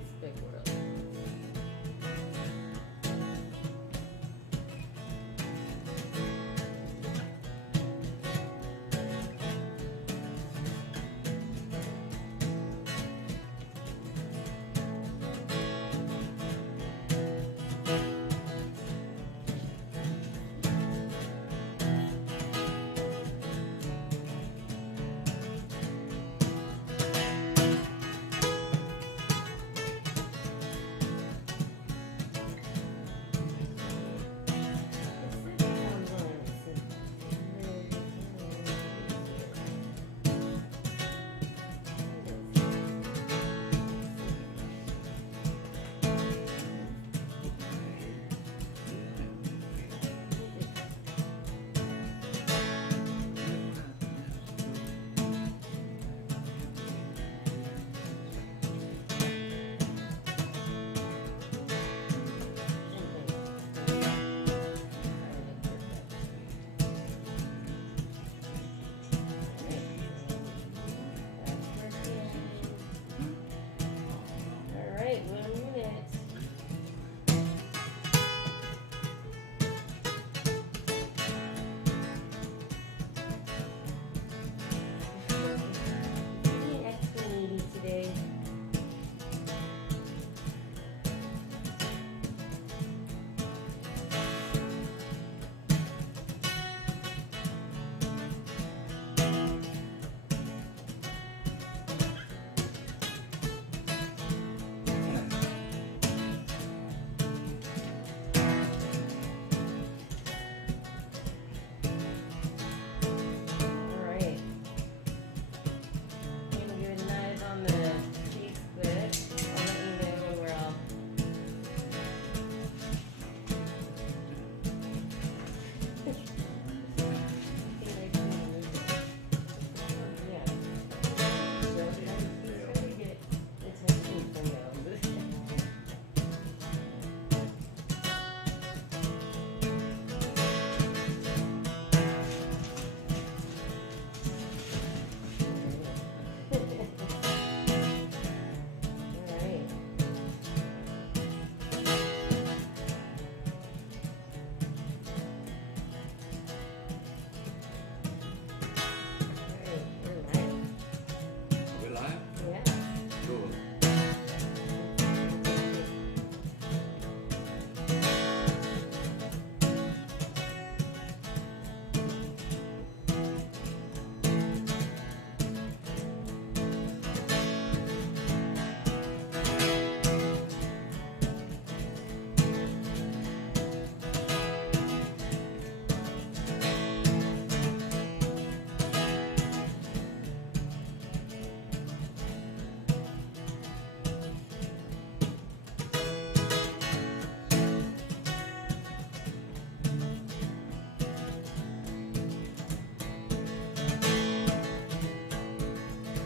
this big world.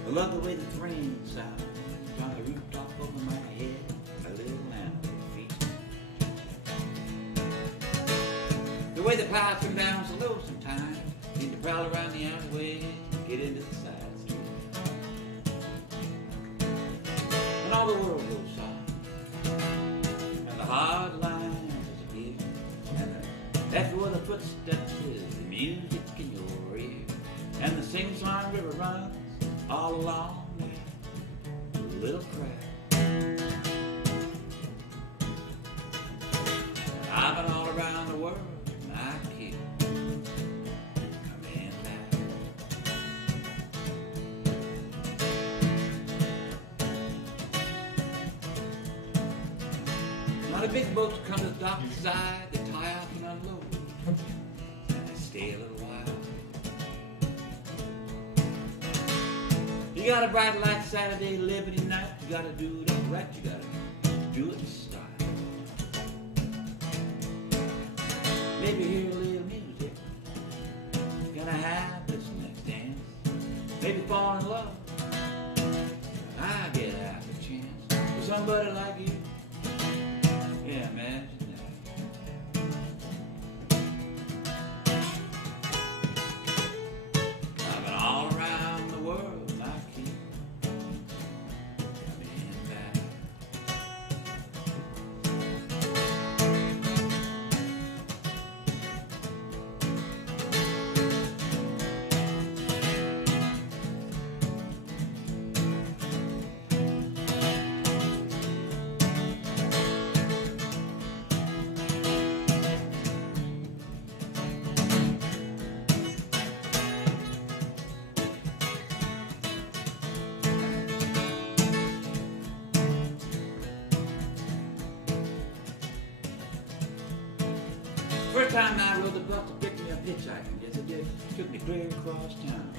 I love the way the rain sounds on the rooftop over my head, a little lamp at your feet. The way the clouds come down so low sometimes, need to prowl around the alleyway, get into the side street. And all the world goes soft, and the hard line disappears, and that's where the footsteps is, the music in your ear, and the sing-song river runs all along with a little crack. I've been all around the world, and I keep coming back. A lot of big boats come to the dock side, they tie up and unload, and they stay a little while. You got a bright light Saturday, Liberty night. You gotta do it right. You gotta do it in style. Maybe hear a little music. Gonna have this next dance. Maybe fall in love. I get half a chance with somebody like you. Yeah, imagine that. I've been all around the world. Coming back. time I rode the bus to pick me up hitchhiking, yes it did, took me clear across town.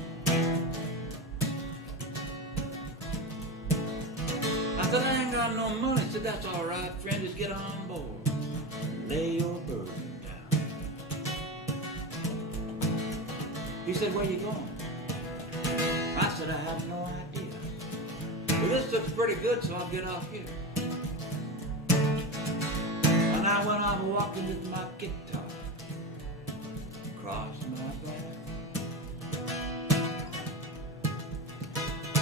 I said, I ain't got no money. Said, that's all right, friend, just get on board and lay your burden down. He said, where you going? I said, I have no idea. But this looks pretty good, so I'll get off here. And I went off walking with my guitar across my back.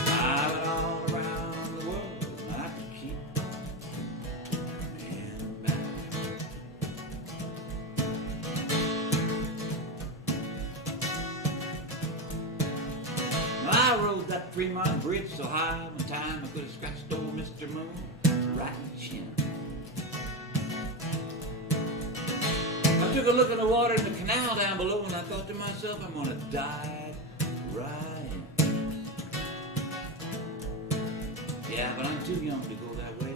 I went all around the world and I could keep coming back. I rode that 3-mile bridge so high one time I could have scratched old Mr. Moon right in the chin. I took a look at the water in the canal down below and I thought to myself, I'm gonna dive right in. Yeah, but I'm too young to go that way.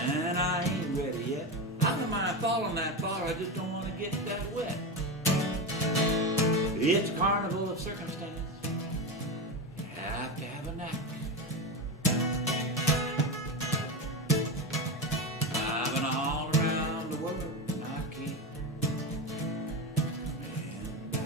And I ain't ready yet. I don't mind falling that far, I just don't want to get that wet. It's a carnival of circumstance. You have to have a knack. I've been all around the world and I keep coming back.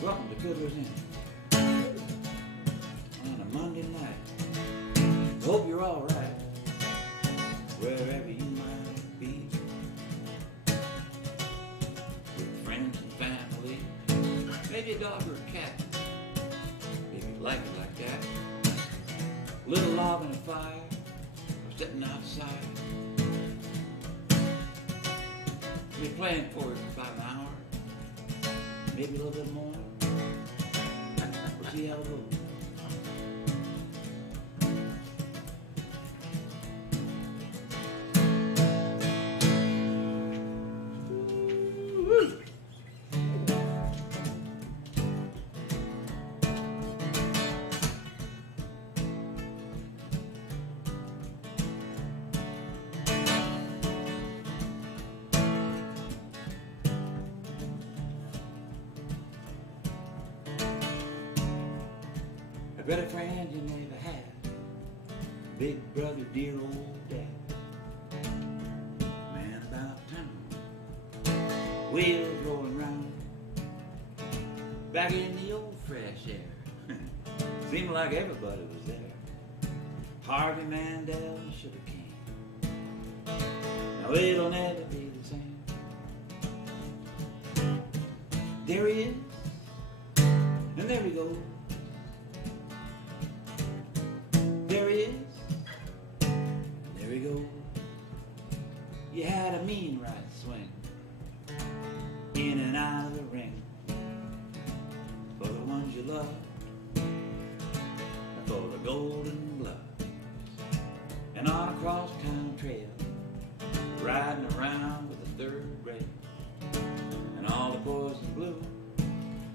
Welcome to Fiddler's Inn on a Monday night. Hope you're all right, wherever you might be, with friends and family, maybe a dog or a cat, if you like it like that. Little log on a fire, or sitting outside, be playing for it for about an hour, maybe a little bit more. We'll see how it goes. A better friend you never had, big brother, dear old dad, man about town, wheels rolling round, back in the old fresh air. Seemed like everybody was there. Harvey Mandel and Sugar Cane. Now it'll never be the same. There he is, and there he goes. There he is, there he goes. You had a mean right swing, in and out of the ring, for the ones you love, and for the golden blood. And on a cross-town trail, riding around with the third rail, and all the boys in blue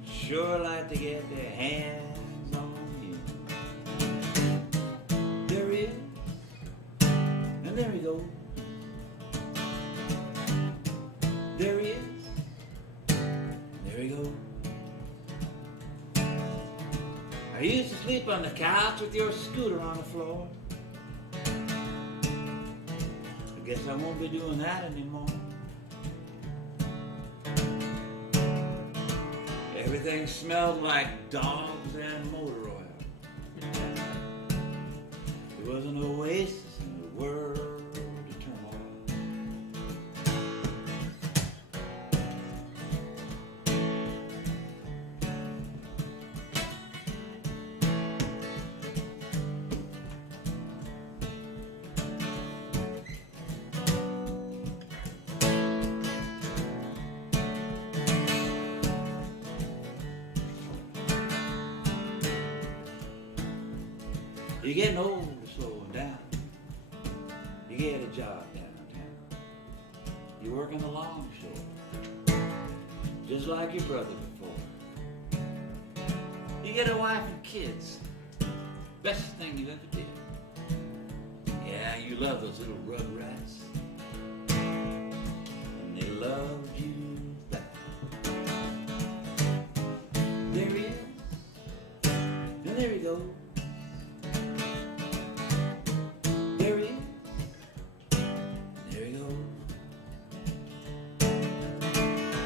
sure like to get their hands on you. There he is, and there he goes. There he is, there he goes. I used to sleep on the couch with your scooter on the floor. I guess I won't be doing that anymore. Everything smelled like dogs and motor oil. There was an oasis in the world of turmoil. You're getting old to slow down. You get a job downtown. You're working the long shore, just like your brother before. You get a wife and kids, best thing you ever did. Yeah, you love those little rugrats, and they loved you back. There he is, and there he goes. There he is, there he goes.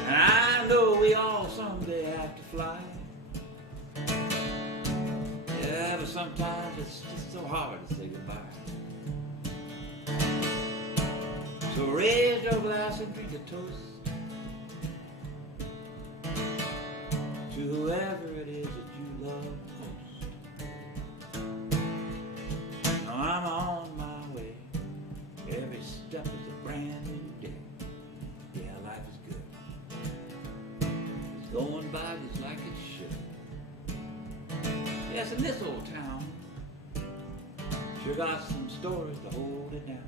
And I know we all someday have to fly. Yeah, but sometimes it's just so hard to say goodbye. So raise your glass and drink a toast to whoever it is that you love most. Now I'm on my way. Every step is a brand new day. Yeah, life is good. It's going by just like it should. Yes, in this old town, sure got some stories to hold it down.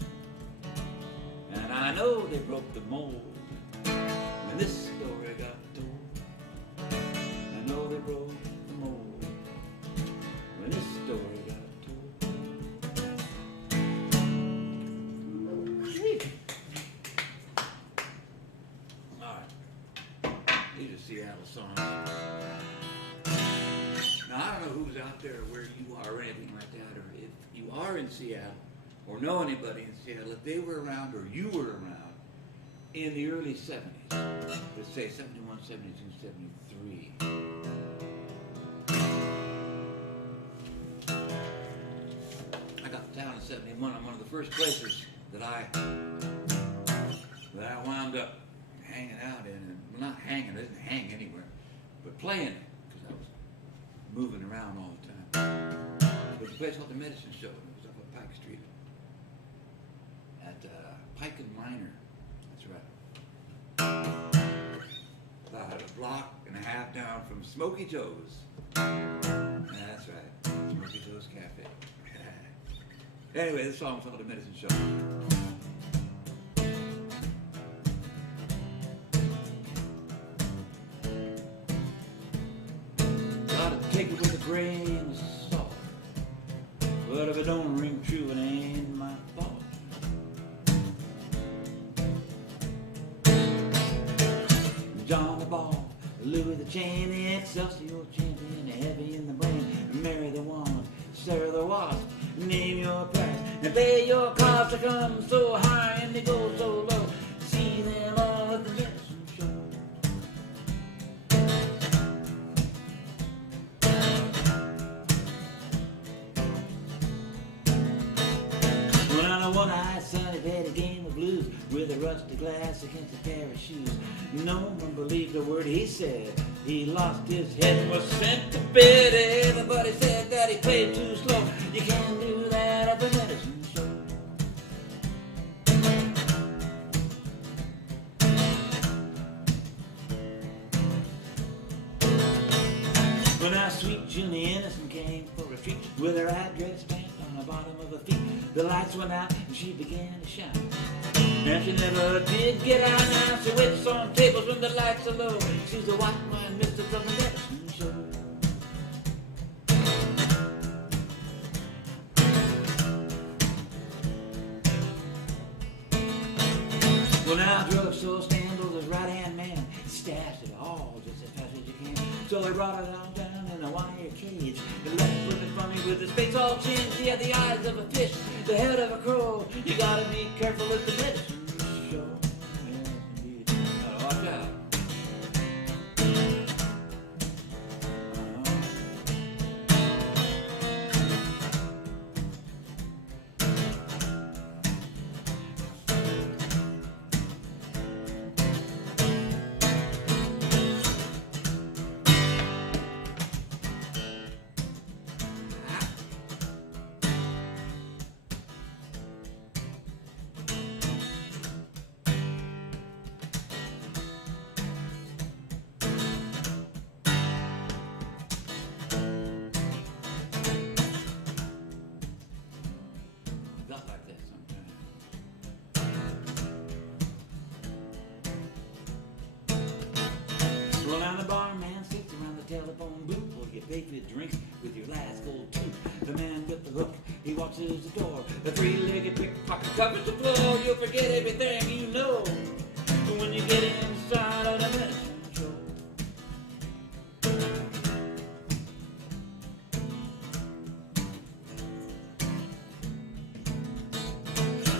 And I know they broke the mold when this story got told. I know they broke the mold when this story got told. All right, these are Seattle songs. Now I don't know who's out there, where you are, or anything like that, or if you are in Seattle, or know anybody in Seattle, if they were around or you were around in the early 70s, let's say 71, 72, 73. I got to town in 71. I'm one of the first places that I wound up hanging out in, and well, not hanging, I didn't hang anywhere, but playing it, because I was moving around all the time. It was a place called the Medicine Show. It was up on Pike Street. At Pike and Minor, that's right. About a block and a half down from Smoky Joe's. That's right, Smoky Joe's Cafe. Anyway, this song's called The Medicine Show. Gotta take it with a grain of salt, but if it don't ring true, it ain't my fault. John the Ball, Louis the Chain, the Excelsior champion, heavy in the brain, Mary the Wand, Sarah the Wasp, name your price, and pay your cost to come so high and they go so low. See them all at the Medicine Show. When on a one-eyed son had a game of blues with a rusty glass against a pair of shoes. No one believed a word he said. He lost his head and was sent to bed. Everybody said that he played too slow. You can't do that at the Medicine Show. When our sweet Julie Innocent came for a treat with her address stamped on the bottom of her feet, the lights went out and she began to shine. And she never did get out now. She waits on tables when the lights are low. She's the white wine mistress from the Medicine Show. Well, now drugstore scandals, his right-hand man stashed it all just as fast as you can. So they brought her down in a wire cage. The left looking funny with his face all changed. He had the eyes of a fish, the head of a crow. You gotta be careful with the Medicine Show. Yes, indeed. Gotta watch out. pay for your drinks with your last gold tooth. The man with the hook, he watches the door. The three-legged pickpocket covers the floor. You'll forget everything you know when you get inside of the medicine show.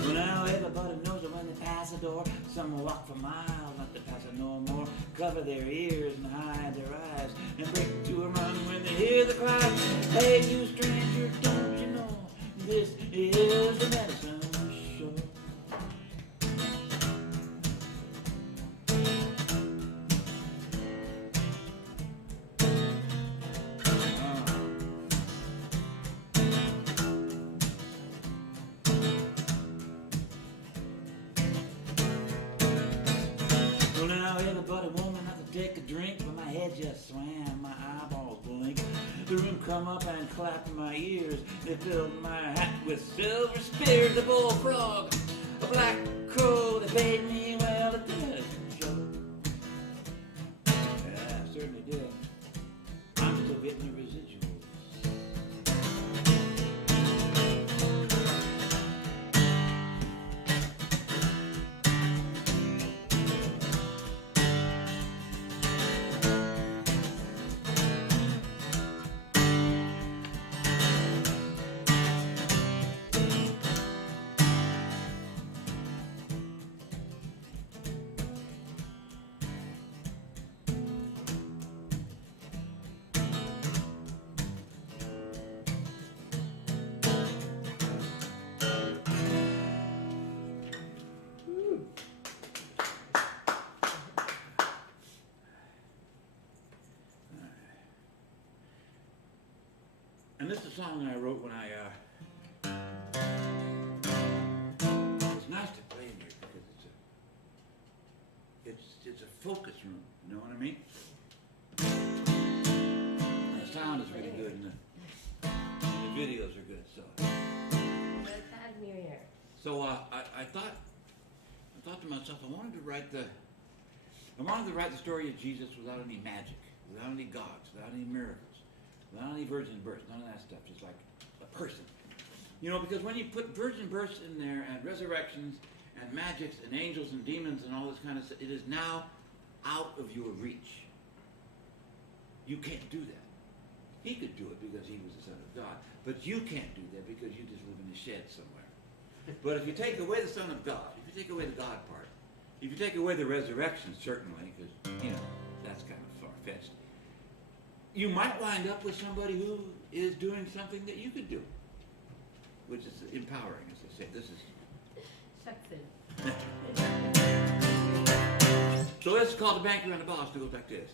Well, now everybody knows that when they pass the door, some will walk for miles, not to pass it no more. Cover their ears and hide their eyes, and break to a run when they hear the cry. Hey, you stranger, don't you know this is the medicine show? Well, now everybody wanted not to take a drink, but my head just swam, my eyeballs blinked. The room come up and clapped in my ears. They filled my hat with silver spears. A bullfrog, a black crow, they paid me well at the medicine show. Yeah, I certainly did. I'm still getting the residuals. And this is a song I wrote when it's nice to play in here because it's a focus room, you know what I mean? And the sound is really good and the videos are good, so. So I thought to myself, I wanted to write the story of Jesus without any magic, without any gods, without any miracles. Without any virgin births, none of that stuff, just like a person. You know, because when you put virgin births in there, and resurrections, and magics, and angels, and demons, and all this kind of stuff, it is now out of your reach. You can't do that. He could do it because he was the Son of God, but you can't do that because you just live in a shed somewhere. But if you take away the Son of God, if you take away the God part, if you take away the resurrection, certainly, because, you know, that's kind of far-fetched, you might wind up with somebody who is doing something that you could do, which is empowering, as I say. This is... So let's call the banker and the boss to go like this.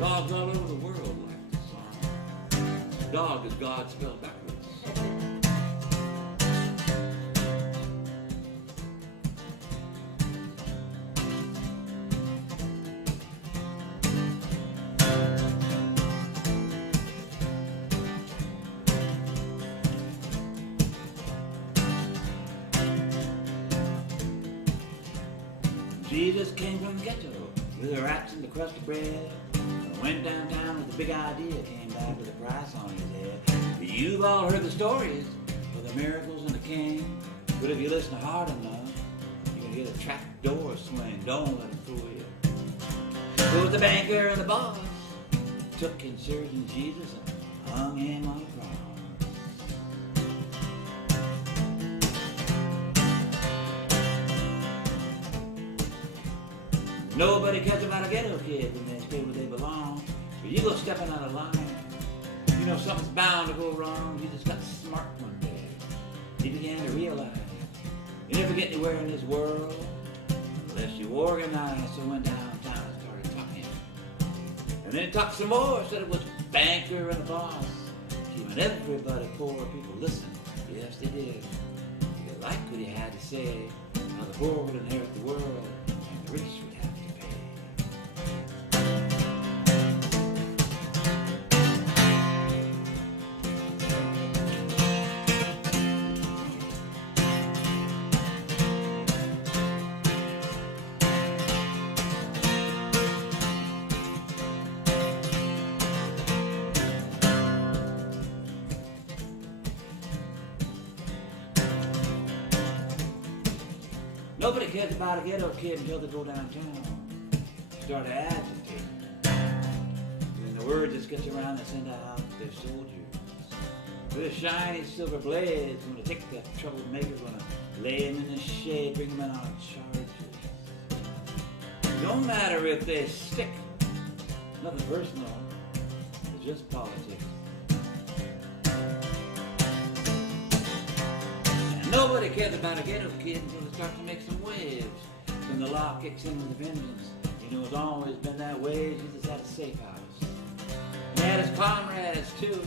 Dogs all over the world like this song. Dog is God spelled backwards. Jesus came from the ghetto with the rats and the crust of bread. Went downtown with a big idea, came back with a price on his head. You've all heard the stories of the miracles and the king, but if you listen hard enough, you can hear the trap door swing. Don't let him fool you. It was the banker and the boss took and served in Jesus and hung him on a cross. Nobody cares about a ghetto kid when they stay where they belong. But you go stepping out of line, you know something's bound to go wrong. He just got smart one day. He began to realize you never get anywhere in this world unless you organize. So went downtown and started talking. And then talked some more, said it was banker and the boss. Keeping everybody poor, people listen. Yes, they did. They liked what he had to say. How the poor would inherit the world and the rich would have to pay. Nobody cares about a ghetto kid until they go downtown. Start to agitate. And the word just gets around and send out their soldiers. With shiny silver blades, when they take the troublemakers, when they lay them in the shade, bring them in on charges. No matter if they stick, nothing personal, it's just politics. And nobody cares about a ghetto kid until they start to make some waves. When the law kicks in with a vengeance, you know it's always been that way. Jesus had a safe house. He had his comrades too.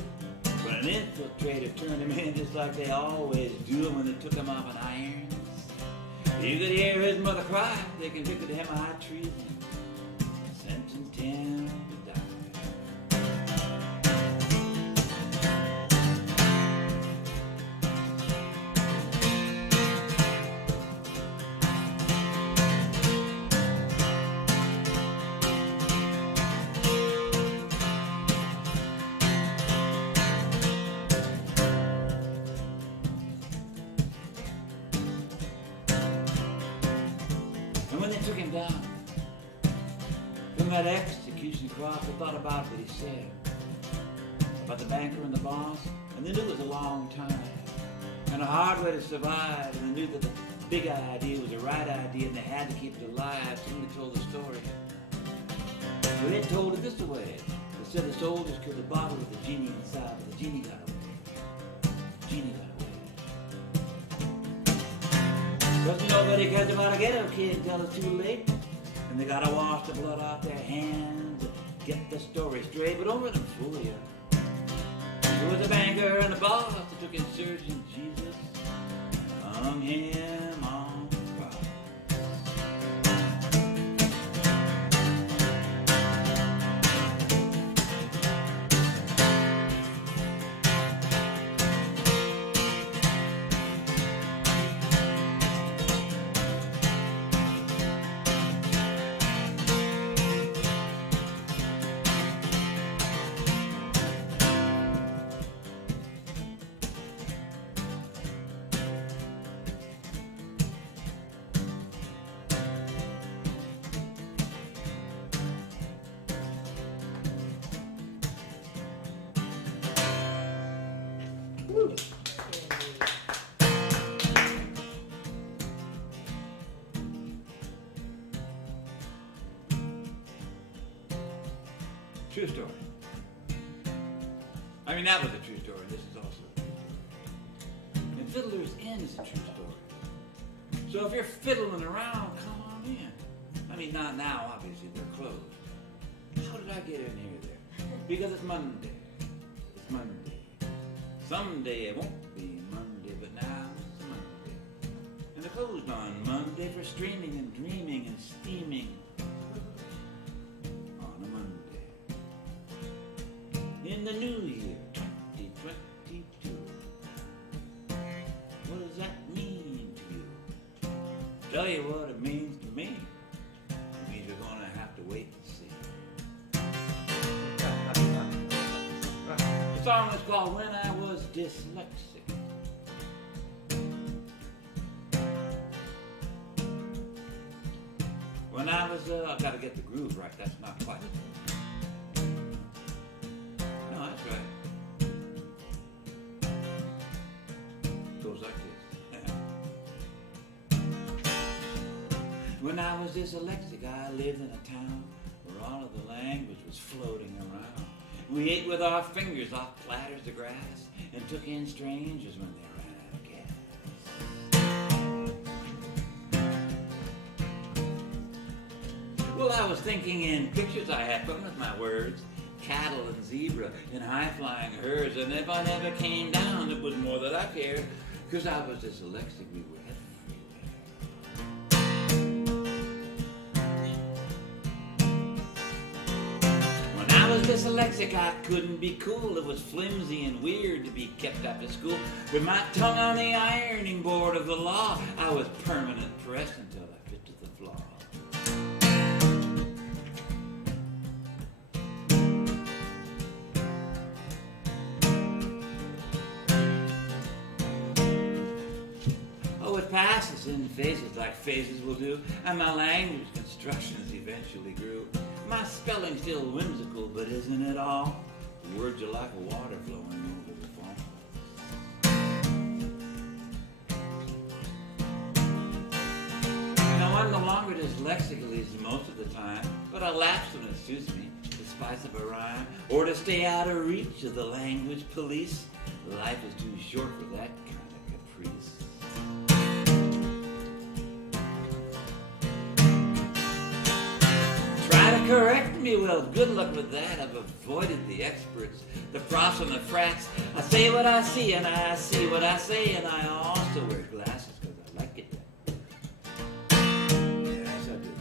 But an infiltrator turned him in just like they always do when they took him off in irons. You could hear his mother cry. They convicted him of high treason, sentenced him to die. And when they took him down from that execution cross, I thought about what he said about the banker and the boss, and they knew it was a long time and a hard way to survive, and they knew that the big idea was the right idea, and they had to keep it alive. Somebody told the story. So they told it this way. They said the soldiers killed the bottle with the genie inside, but the genie got away. The genie got away. Cause nobody cares about a ghetto kid until it's too late. And they gotta wash the blood off their hands and get the story straight, but don't let them fool you. It was a banker and a boss that took insurgent Jesus and hung him on the cross. True story. I mean, that was a true story. This is also a true story. And Fiddler's Inn is a true story. So if you're fiddling around, come on in. I mean, not now, obviously, they're closed. How did I get in here there? Because it's Monday. It's Monday. Someday it won't be Monday, but now it's Monday. And they're closed on Monday for streaming and dreaming and steaming on a Monday. In the new year, 2022. What does that mean to you? Tell you what it means to me. It means we're gonna have to wait and see. The song is called When I Was Dyslexic. When I was, I gotta get the groove right, that's not quite. No, that's right. Goes like this. When I was dyslexic, I lived in a town where all of the language was floating around. We ate with our fingers off platters of grass and took in strangers when they ran out of gas. Well, I was thinking in pictures I had fun with my words. Cattle and zebra and high-flying herds, and if I never came down, it was more that I cared, because I was dyslexic, we were everywhere. When I was dyslexic, I couldn't be cool. It was flimsy and weird to be kept after school. With my tongue on the ironing board of the law, I was permanent pressed until I fit to the flaw. passes in phases like phases will do, and my language constructions eventually grew. My spelling's still whimsical, but isn't it all? The words are like water flowing over the phone. Now I'm no longer dyslexical as most of the time, but I lapse when it suits me, the spice of a rhyme, or to stay out of reach of the language police. Life is too short for that kind of caprice. Try to correct me, well, good luck with that. I've avoided the experts, the profs and the frats. I say what I see and I see what I say, and I also wear glasses because I like it. Yes, I do.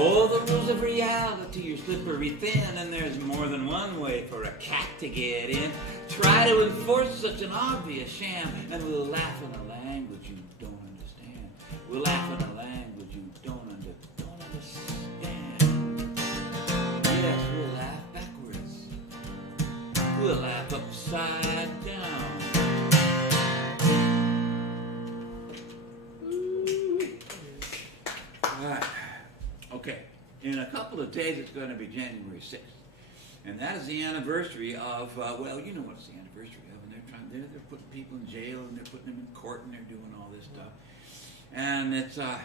Oh, the rules of reality are slippery thin, and there's more than one way for a cat to get in. Try to enforce such an obvious sham, and we'll laugh in a language you don't understand. We'll laugh in a language you don't understand. Yes, we'll laugh backwards. We'll laugh upside down. All right. Okay, in a couple of days it's going to be January 6th, and that is the anniversary of, well, you know what's the anniversary of, and they're putting people in jail, and they're putting them in court, and they're doing all this stuff, and it's, I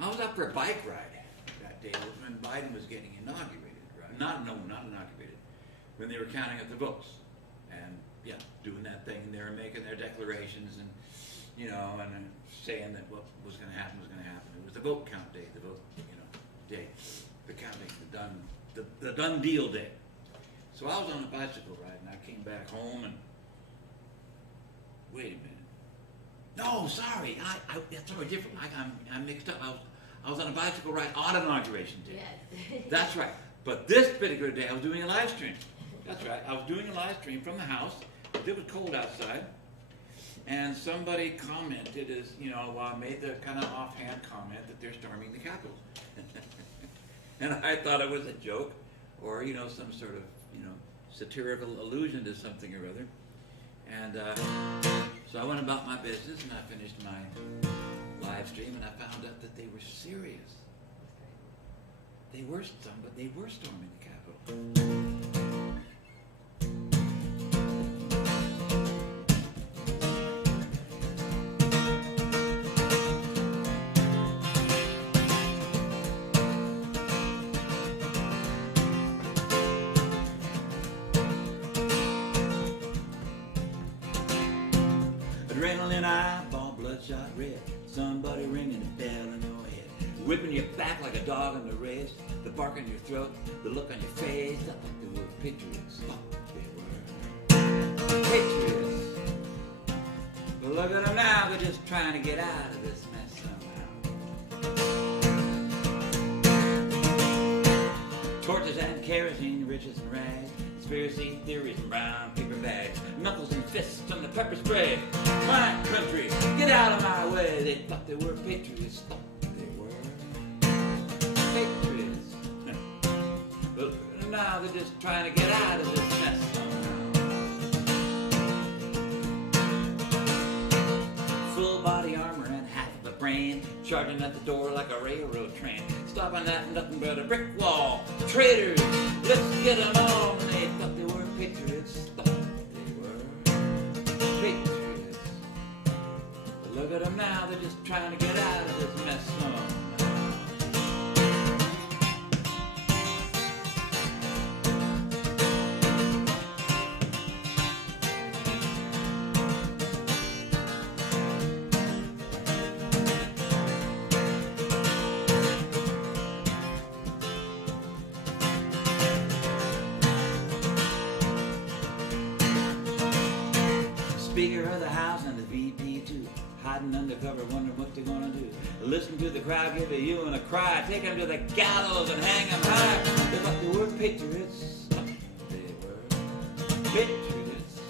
was up for a bike ride that day when Biden was getting inaugurated, right? Not inaugurated, when they were counting up the votes, and yeah, doing that thing, and they were making their declarations, and, you know, and saying that what was going to happen was going to happen. It was the vote count day, the vote, day, the counting, the done deal day. So I was on a bicycle ride, and I came back home, and wait a minute. No, sorry, that's totally different. I'm mixed up. I was on a bicycle ride on inauguration day. Yes. That's right. But this particular day, I was doing a live stream. That's right. I was doing a live stream from the house. It was cold outside. And somebody commented, made the kind of offhand comment that they're storming the Capitol. And I thought it was a joke, or, some sort of, satirical allusion to something or other. And so I went about my business, and I finished my live stream, and I found out that they were serious. They were storming the Capitol. Adrenaline eyeball, bloodshot red. Somebody ringing a bell in your head. Whipping your back like a dog in the race. The bark in your throat, the look on your face. I thought they were patriots. They were patriots. But look at them now, they're just trying to get out of this mess somehow. Torches and kerosene, riches and rags. Conspiracy theories and brown paper bags, knuckles and fists and the pepper spray. My country, get out of my way. They thought they were patriots. They were patriots. But now they're just trying to get out of this mess somehow. Full body armor and half of a brain, charging at the door like a railroad train. Stopping at nothing but a brick wall. Traitors, let's get them all. And they thought they were patriots. Thought they were patriots. But look at them now, they're just trying to get out of this mess somehow. Speaker of the House and the VP too, hiding undercover, wondering what they're gonna do. Listen to the crowd give a hue and a cry, take them to the gallows and hang them high. They thought they were patriots. They were patriots.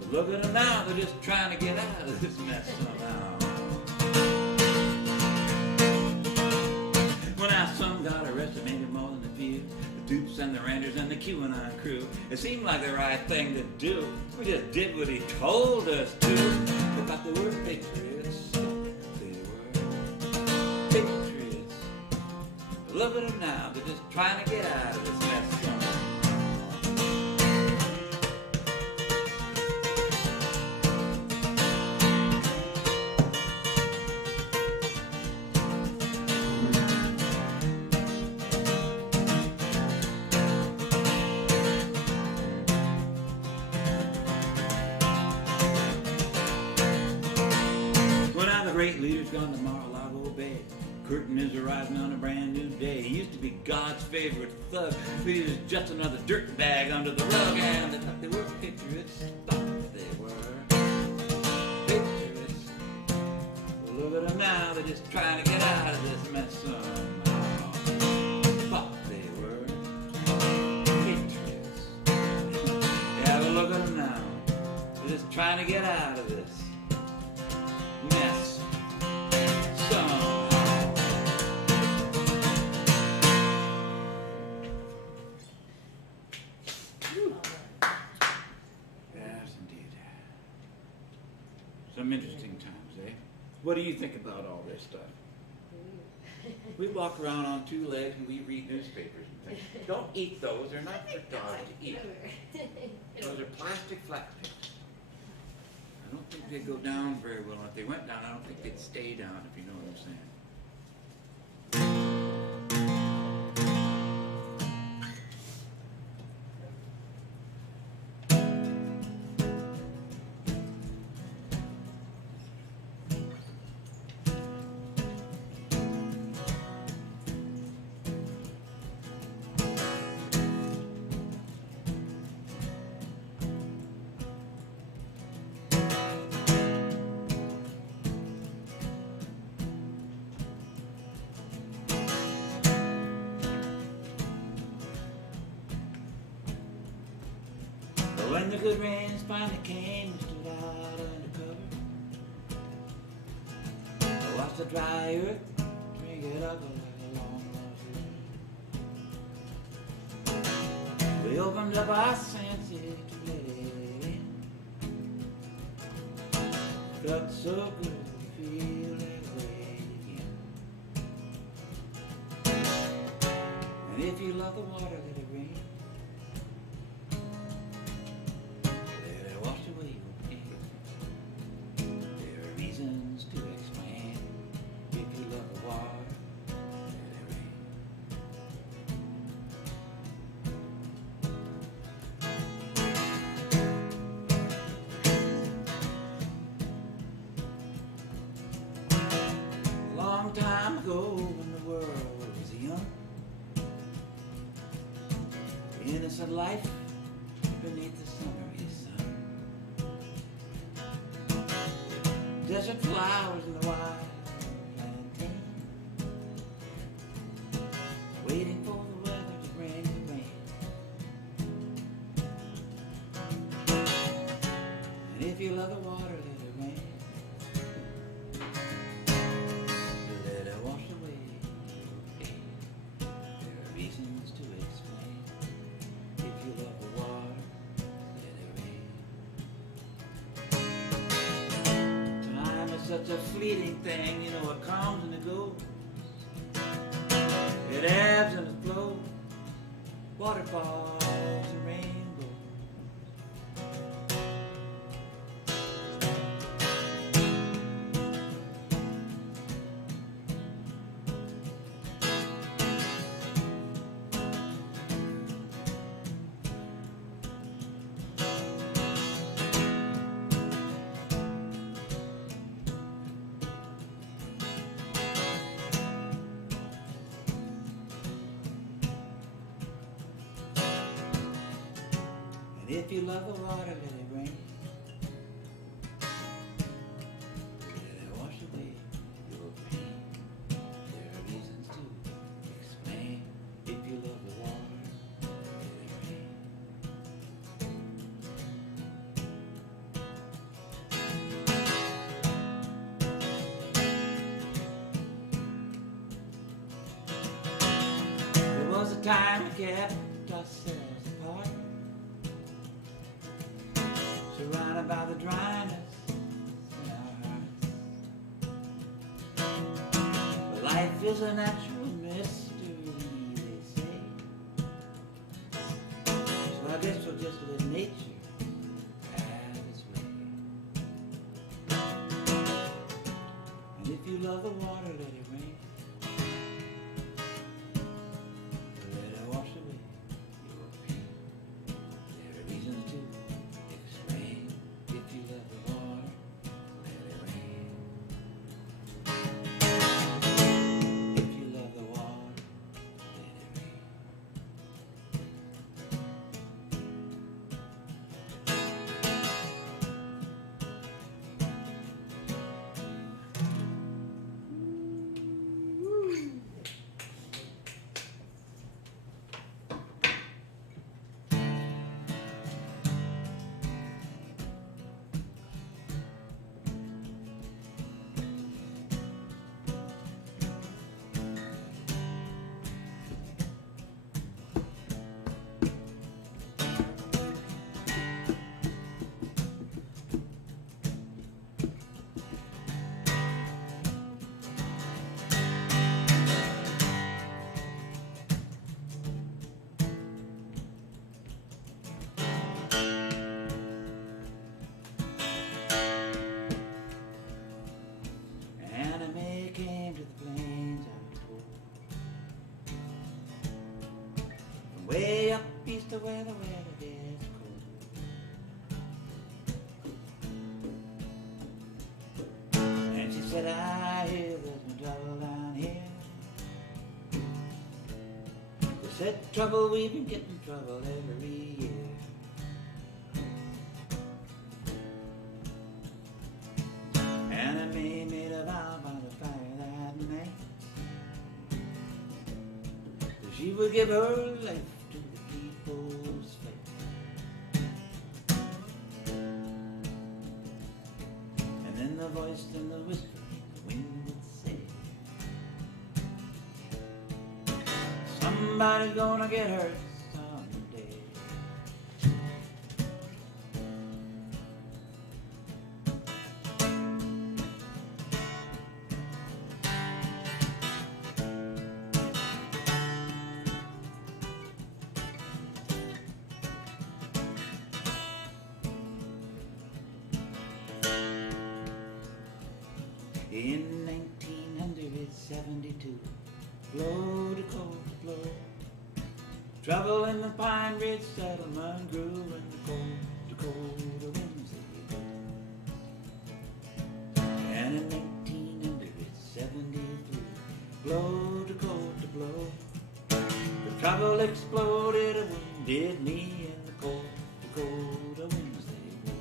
But look at them now, they're just trying to get out of this mess somehow. Well, now some got arrested, maybe more. Sanders and the QAnon crew. It seemed like the right thing to do. We just did what he told us to. They thought they were patriots. They were patriots. Look at them now. They're just trying to get out of this mess. Great leader's gone to Mar-a-Lago Bay. Curtain is arising on a brand new day. He used to be God's favorite thug, but he was just another dirt bag under the rug. And they thought they were patriots. Thought they were patriots. Well, look at them now. They're just trying to get out of this mess somehow. Thought they were patriots. Yeah, but look at them now. They're just trying to get out of this mess. Some interesting times, eh? What do you think about all this stuff? We walk around on two legs and we read newspapers and things. Don't eat those. They're not for dogs to eat. Those are plastic flat picks. I don't think they go down very well. If they went down, I don't think they'd stay down, if you know what I'm saying. When the good rains finally came, we stood out under cover. I watched the dry earth drink it up like a long river. We opened up our senses to let it in. Felt so good to feel that way again. And if you love the water, let it rain. Long time ago when the world was young, innocent life beneath the summer sun, desert flowers in the wild plantain, waiting for the weather to bring the rain. And if you love the water, let it rain. Such a fleeting thing, you know, it comes and it goes. It ebbs and it flows, waterfalls and rainbows. If you love the water, let it rain. Let it wash away your pain. There are reasons to explain. If you love the water, let it rain. There was a time I kept ourselves apart, surrounded by the dryness in our hearts. But life is a natural mystery, they say. So I guess we'll just let nature have its way. And if you love the water, let it rain. Let it wash away your pain. There are reasons to explain. If you love the water, let it rain. If you love the water, let it rain. Came to the plains, I'm told, from way up east to where the weather gets cold. And she said, I hear there's no trouble down here. They said, trouble, we've been getting trouble every year. And I made a vow by the fire that night that she would give her life to the people's faith. And then the voice and the whisper in the wind would say, somebody's gonna get hurt someday. In 1972, blow to cold to blow, trouble in the Pine Ridge settlement grew, and the cold Dakota winds they blew. And in 1973, blow to cold to blow, the trouble exploded and wounded me, and the cold Dakota winds they blew.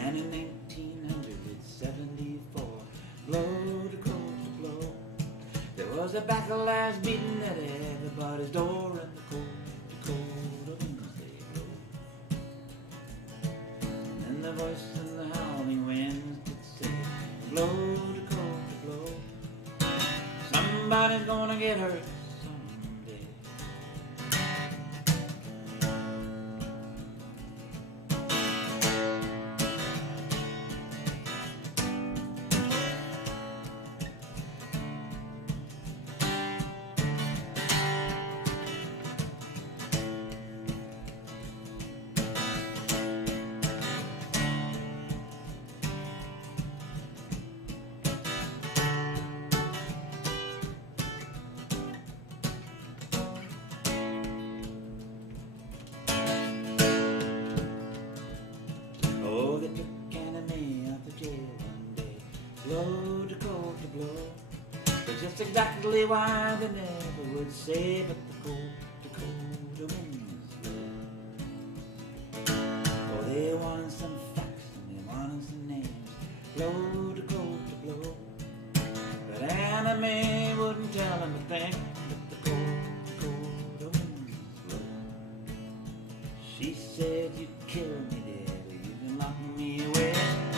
And in 1974, blow to cold to blow, there was a battle axe beating at everybody's door, and the cold Dakota winds they blow. And then the voice and the howling winds did say, blow to cold to blow, somebody's gonna get hurt someday. Oh, they took Anime out the jail one day, blow to cold to blow. But just exactly why they never would say, but the cold Dakota winds blow. Oh, they wanted some facts and they wanted some names, blow to cold to blow. But Anime wouldn't tell them a thing, but the cold Dakota winds blow. She said, you kill me, Daddy, you can lock me away,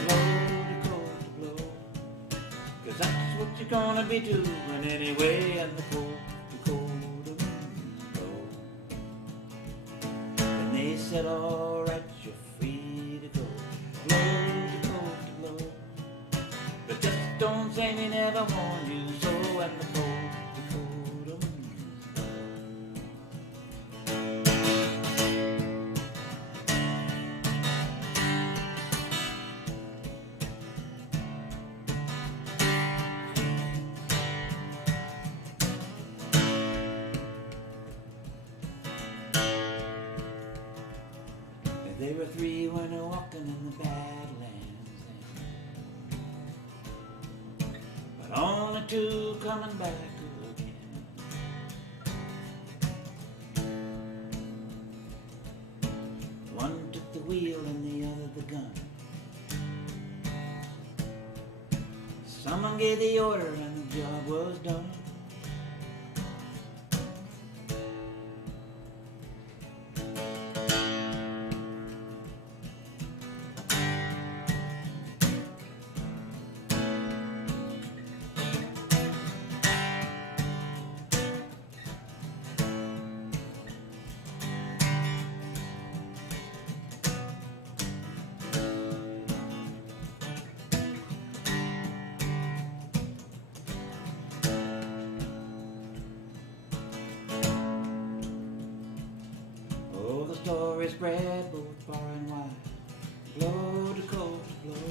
blow to cold to blow, 'cause that's what you're gonna be doing anyway, and the cold Dakota winds said, all right, you're free to go. Blow, Dakota, blow. But just don't say me never warned you so. And the cold Dakota winds blow. There were three when they're walking in the Badlands, but only two coming back again. One took the wheel and the other the gun. Someone gave the order and the job was done. Oh, the story spread both far and wide. Blow, Dakota, blow.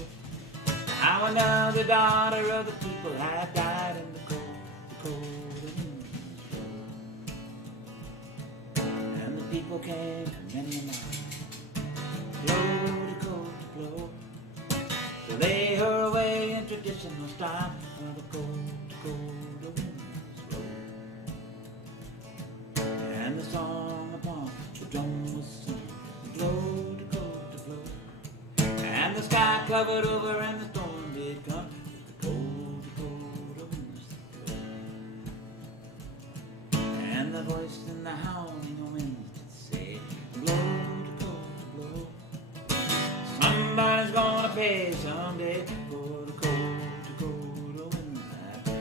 How another daughter of the people had died in the cold Dakota winds blow. And the people came from many a mile. Blow, Dakota, blow. So they hurl away in traditional style of the cold Dakota winds blow. And the song upon the drum was sung, blow, Dakota, blow. And the sky covered over and the storm did come, the cold Dakota winds blow. And the voice in the howling winds did say, blow, Dakota, blow. Somebody's gonna pay someday for the cold Dakota winds that blow.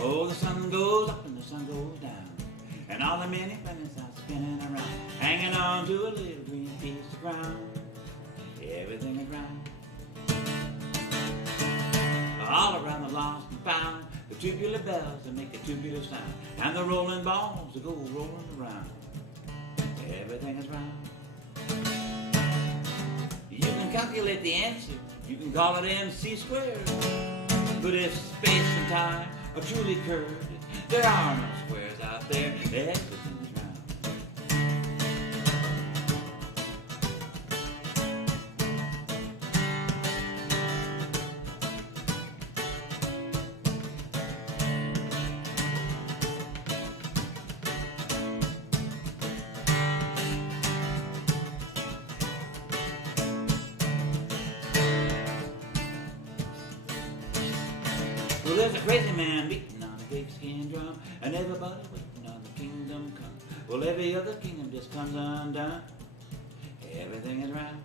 Oh, the sun goes up and the sun goes down, and all the many planets are spinning around, hanging on to a little green piece of ground. Everything is round. All around the lost and found, the tubular bells that make a tubular sound, and the rolling balls that go rolling around. Everything is round. You can calculate the answer, you can call it MC squared. But if space and time are truly curved, there are no squares out there. Everything is round. Well, there's a crazy man beating on a pigskin drum, and everybody waiting on the kingdom come. Well, every other kingdom just comes undone. Everything is round.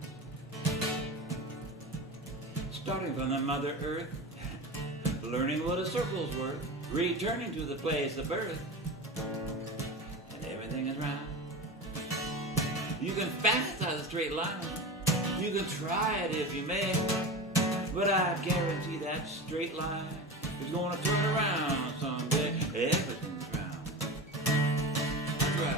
Starting from the Mother Earth, learning what a circle's worth, returning to the place of birth, and everything is round. You can fast out a straight line, you can try it if you may, but I guarantee that straight line is going to turn around someday. Everything's round. That's right.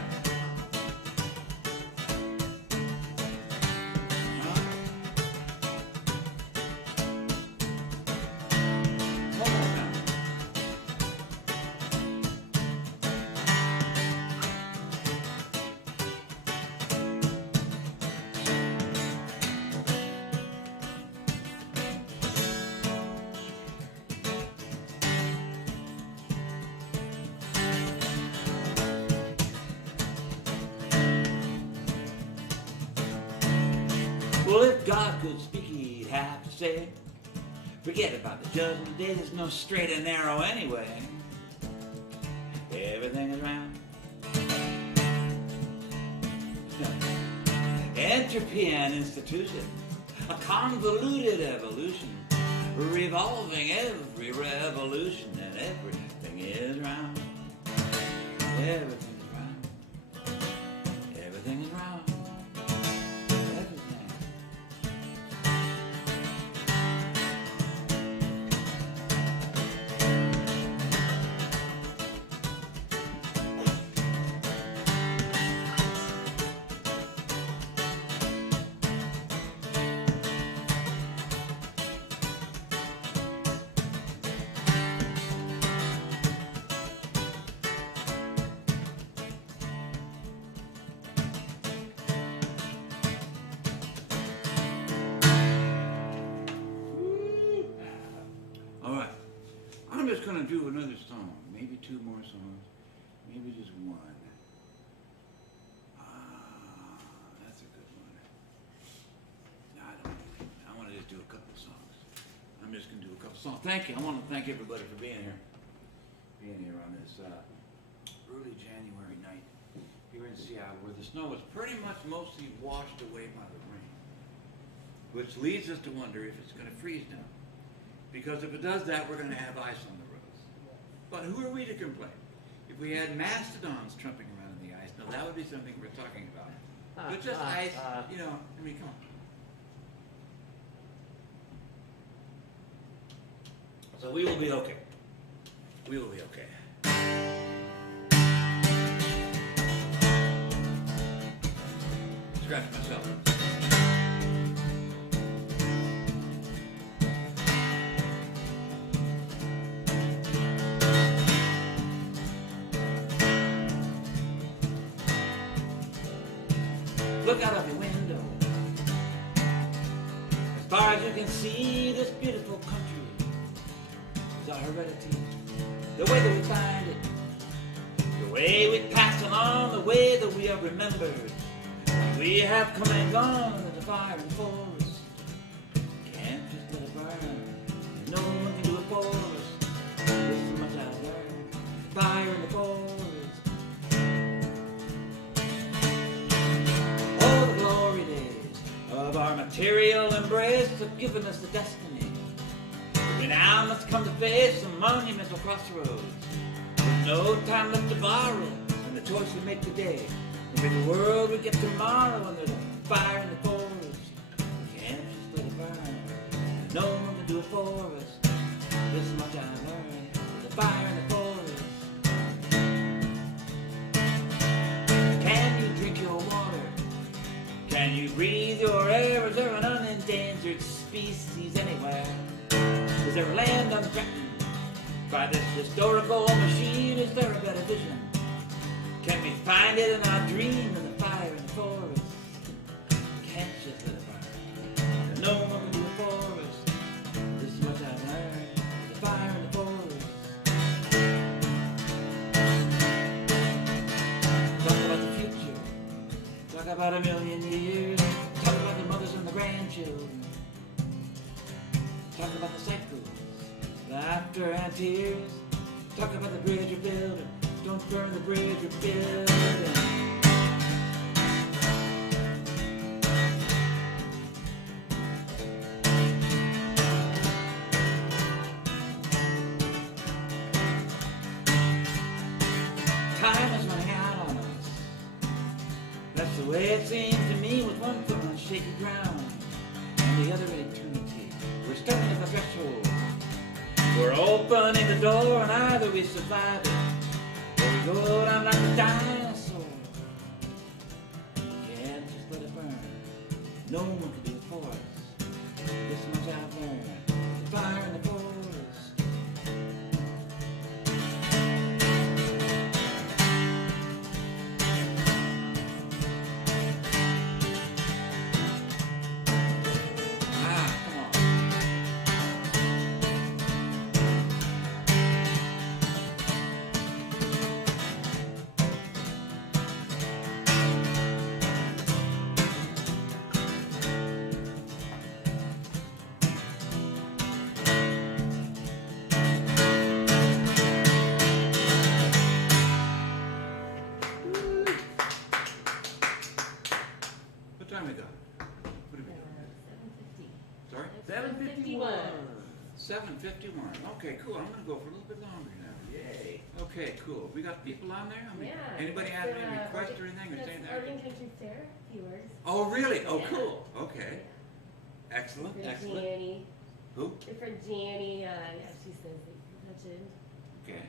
Well, if God could speak, he'd have to say, forget about the judgment day, there's no straight and narrow anyway. Everything is round. Entropy and institution, a convoluted evolution, revolving every revolution, and everything is round. Everything is round. Everything is round. I'm just going to do another song, maybe two more songs, maybe just one. That's a good one. No, I don't know. I want to just do a couple of songs. I'm just going to do a couple of songs. Thank you. I want to thank everybody for being here on this early January night here in Seattle, where the snow is pretty much mostly washed away by the rain, which leads us to wonder if it's going to freeze now. Because if it does that, we're going to have ice on the roads. But who are we to complain? If we had mastodons trumping around in the ice, now that would be something we're talking about. But just ice, you know, I mean, come on. So we will be okay. We will be okay. Scratch myself. Look out of your window. As far as you can see, this beautiful country is our heredity. The way that we find it, the way we pass along, the way that we are remembered. We have come and gone in the fire and forest. Can't just let it burn. No one can do it for us. This is much I've learned. Fire in the forest. Of our material embrace have given us the destiny. We now must come to face a monumental crossroads. With no time left to borrow, and the choice we make today will be the world we get tomorrow. And there's a fire in the forest. We can't just let it burn. No one can do it for us. This much I learned. There's a fire in the forest. Can you drink your water? Can you breathe your air? Is there an unendangered species anywhere? Is there a land unthreatened by this historical machine? Is there a better vision? Can we find it in our dream in the fire in the forest? Can't just let it burn. No one can do it for us. This is much I've learned. The fire in the forest. Talk about the future. Talk about a million years. Talk about the mothers and the grandchildren. Talk about the cycles laughter and tears. Talk about the bridge you're building. Don't burn the bridge you're building. Time is running out on us. That's the way it seems to me, with one foot on shaky ground and the other in eternity. We're standing at the threshold. We're opening the door, and either we survive it or we go down like a dinosaur. Yeah, just let it burn. No one can do it for us. This much I've learned. The fire in the forest. What time we got? What do we got? 7:50. Sorry? 7:51. 7:51. Okay, cool. I'm going to go for a little bit longer now. Yay. Okay, cool. We got people on there? I mean, anybody have any requests or anything? Or saying that? Oregon Country Fair viewers. Oh, really? Oh, cool. Okay. Excellent. Excellent. Janny. Who? For Janny, yeah, she says that you mentioned. Okay.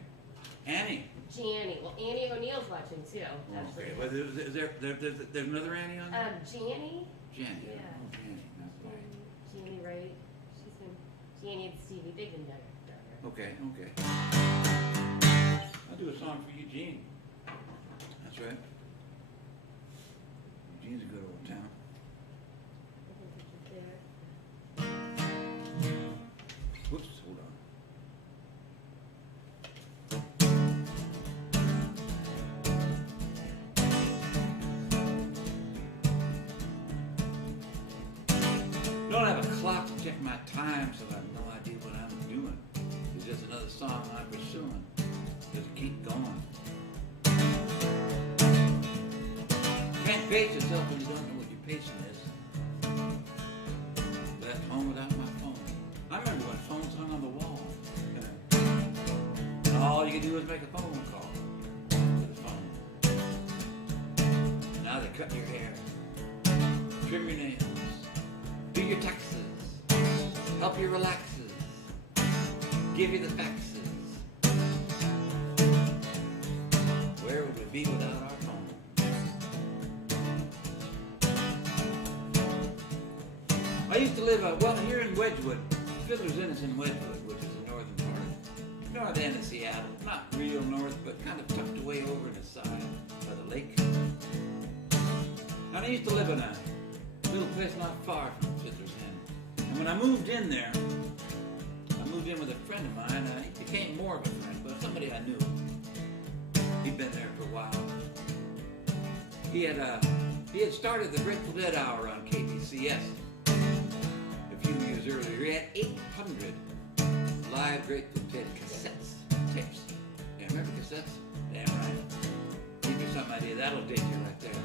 Annie. Janny. Well, Annie O'Neill's watching too. Okay. Well, there's another Annie on there? Janny. Janny. Yeah. Oh, Janny. That's right. Janny Wright. She's been Janny and Stevie. They've been down there. Okay, okay. I'll do a song for Eugene. That's right. Eugene's a good old town. Whoops, hold on. Don't have a clock to check my time, so I have no idea what I'm doing. It's just another song I'm pursuing. Just keep going. Can't pace yourself when you don't know what your pacing is. Left home without my phone. I remember when phones hung on the wall. And all you could do was make a phone call to the phone. Now they cut your hair, trim your nails, do your taxes, help your relaxes, give you the faxes. Where would we be without our phone? I used to live here in Wedgwood. Fiddler's Inn is in Wedgwood, which is the northern part, north end of Seattle. Not real north, but kind of tucked away over to the side by the lake. And I used to live in a little place not far from Fiddler's Inn. And when I moved in there, I moved in with a friend of mine. He became more of a friend, but somebody I knew. He'd been there for a while. He had started the Grateful Dead Hour on KPCS a few years earlier. He had 800 live Grateful Dead cassettes, tapes. Yeah, remember cassettes? Damn right. Give you some idea. That'll date you right there.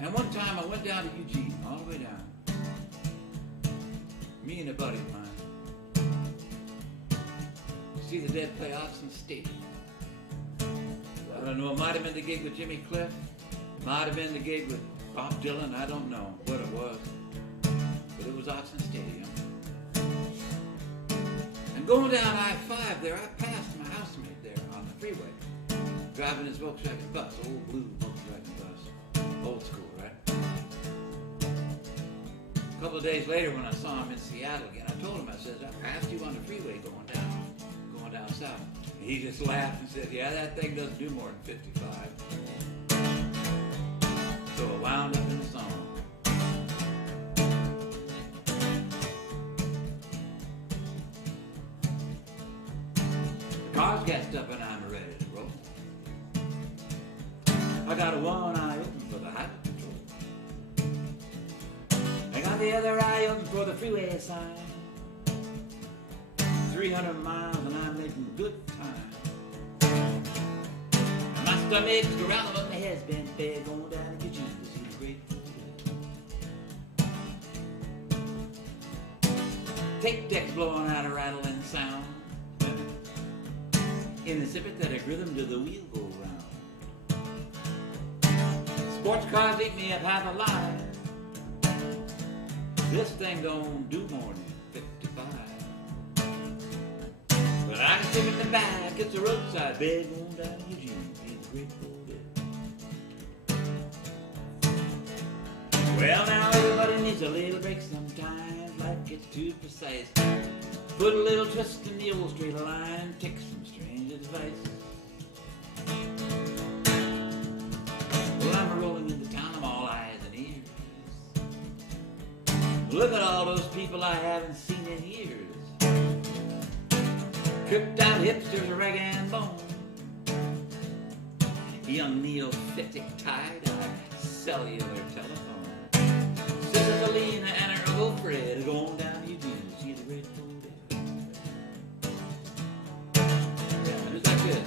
And one time I went down to Eugene, all the way down. Me and a buddy of mine. See the Dead play Austin Stadium. I don't know, it might have been the gig with Jimmy Cliff. Might have been the gig with Bob Dylan. I don't know what it was. But it was Austin Stadium. And going down I-5 there, I passed my housemate there on the freeway. Driving his Volkswagen bus, old blue Volkswagen bus. Old school, right? A couple of days later when I saw him in Seattle again, I told him, I said, I passed you on the freeway going down south. And he just laughed and said, yeah, that thing doesn't do more than 55. So it wound up in the song. The car's gassed up and I'm ready to roll. I got a one eye open for the highway patrol. I got the other eye open for the freeway sign. 300 miles and I'm making good time. My stomach's growling but my head's been fed. Going down to Eugene to see the great tape decks blowing out a rattling sound. In the sympathetic rhythm to the wheel go round. Sports cars eat me up half alive. This thing don't do more than 55. But I can sit in the back, it's a roadside bed going down to Eugene to see the Grateful Dead. Well, now everybody needs a little break sometimes. Life gets too precise. Put a little twist in the old straight line. Take some strange advice. Well, I'm rolling into town. I'm all eyes and ears. Look at all those people I haven't seen in years. Tripped out hipsters, a rag and bone. Young neophytic tie-dye cellular telephone. Sister Selena and her Uncle Fred are going down to Eugene to see the Grateful Dead. Yeah, is that good?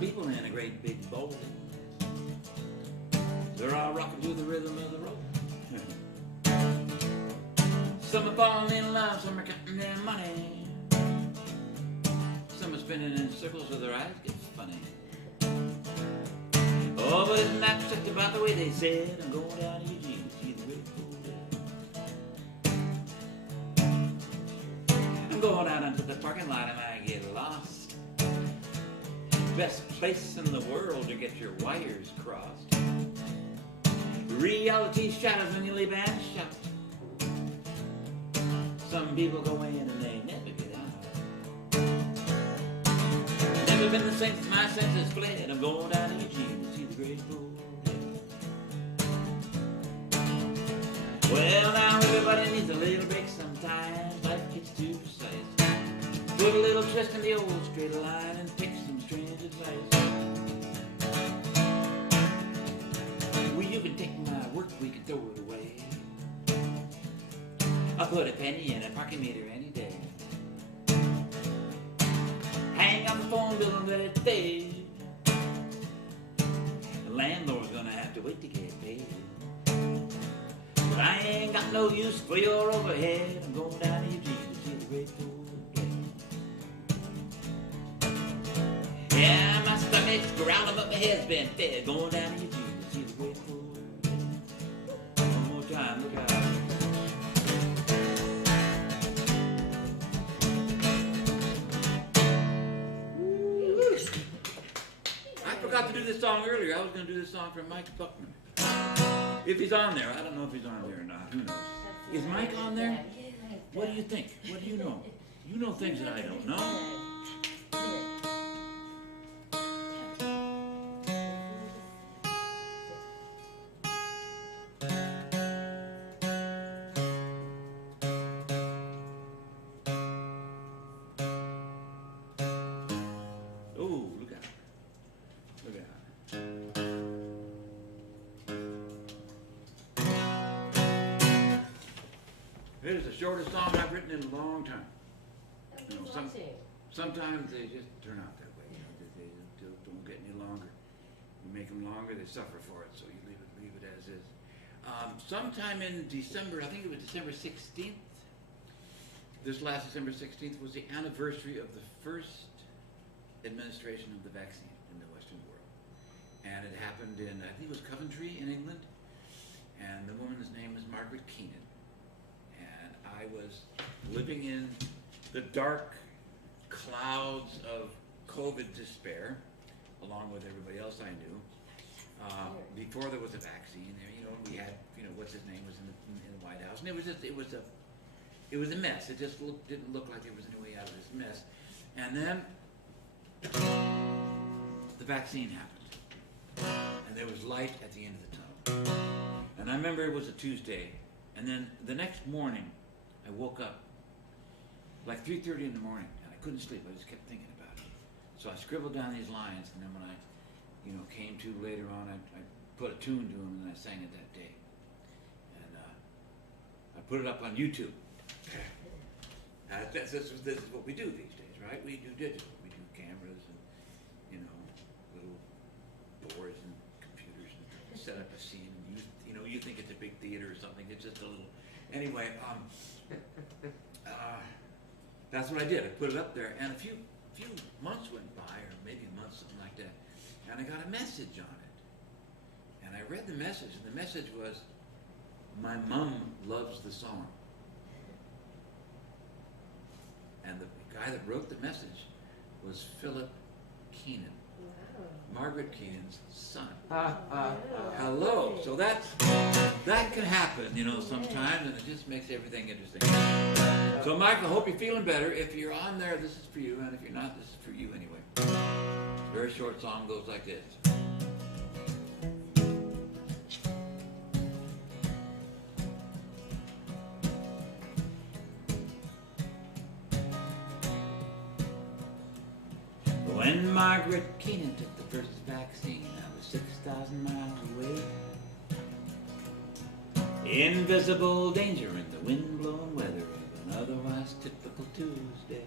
People in a great big bowl. They're all rocking to the rhythm of the road. Some are falling in love, some are counting their money. Some are spinning in circles so their eyes get funny. Oh, but isn't that just about the way they said? I'm going down to Eugene to see the Grateful Dead. I'm going out into the parking lot and I get lost. Best place in the world to get your wires crossed. Reality shatters when you leave and shout. Some people go in and they never get out. Never been the same since my senses fled. I'm going down to Eugene to see the Grateful Dead. Well, now everybody needs a little break sometimes. Life gets too precise. Put a little twist in the old straight line and take some strange advice. Well, you can take my work, we can throw it away. I'll put a penny in a parking meter any day. Hang up the phone bill and let it fade. The landlord's gonna have to wait to get paid. But I ain't got no use for your overhead. I'm going down to Eugene to see the Grateful Dead. Yeah, my stomach's growling, but my head's been fed. Going down to Eugene to see the Grateful Dead. One more time, look out. I forgot to do this song earlier. I was going to do this song for Mike Buckman. If he's on there. I don't know if he's on there or not. Who knows? Is Mike on there? What do you think? What do you know? You know things that I don't know. It is the shortest song I've written in a long time. You know, sometimes they just turn out that way. You know, they don't get any longer. You make them longer, they suffer for it. So you leave it as is. Sometime in December, I think it was December 16th. This last December 16th was the anniversary of the first administration of the vaccine in the Western world, and it happened in, I think it was Coventry in England, and the woman's name was Margaret Keenan. And I was living in the dark clouds of COVID despair, along with everybody else I knew. Before there was a vaccine, you know, we had, you know, what's his name was in the White House, and it was a mess. It just didn't look like there was any way out of this mess. And then the vaccine happened, and there was light at the end of the tunnel. And I remember it was a Tuesday. And then the next morning, I woke up like 3:30 in the morning, and I couldn't sleep. I just kept thinking about it. So I scribbled down these lines, and then when I, came to later on, I put a tune to them, and I sang it that day. And I put it up on YouTube. This is what we do these days, right? We do digital. We do cameras and, little boards and computers and set up a scene. And you think it's a big theater or something. It's just a little. Anyway, that's what I did. I put it up there, and a few months went by, or maybe a month, something like that, and I got a message on it. And I read the message, and the message was, "My mom loves the song." And the guy that wrote the message was Philip Keenan, Margaret Keenan's son. Hello. So that can happen, sometimes, and it just makes everything interesting. So, Michael, I hope you're feeling better. If you're on there, this is for you, and if you're not, this is for you anyway. It's a very short song, goes like this. When Margaret Keenan took the first vaccine, I was 6,000 miles away. Invisible danger in the wind-blown weather of an otherwise typical Tuesday.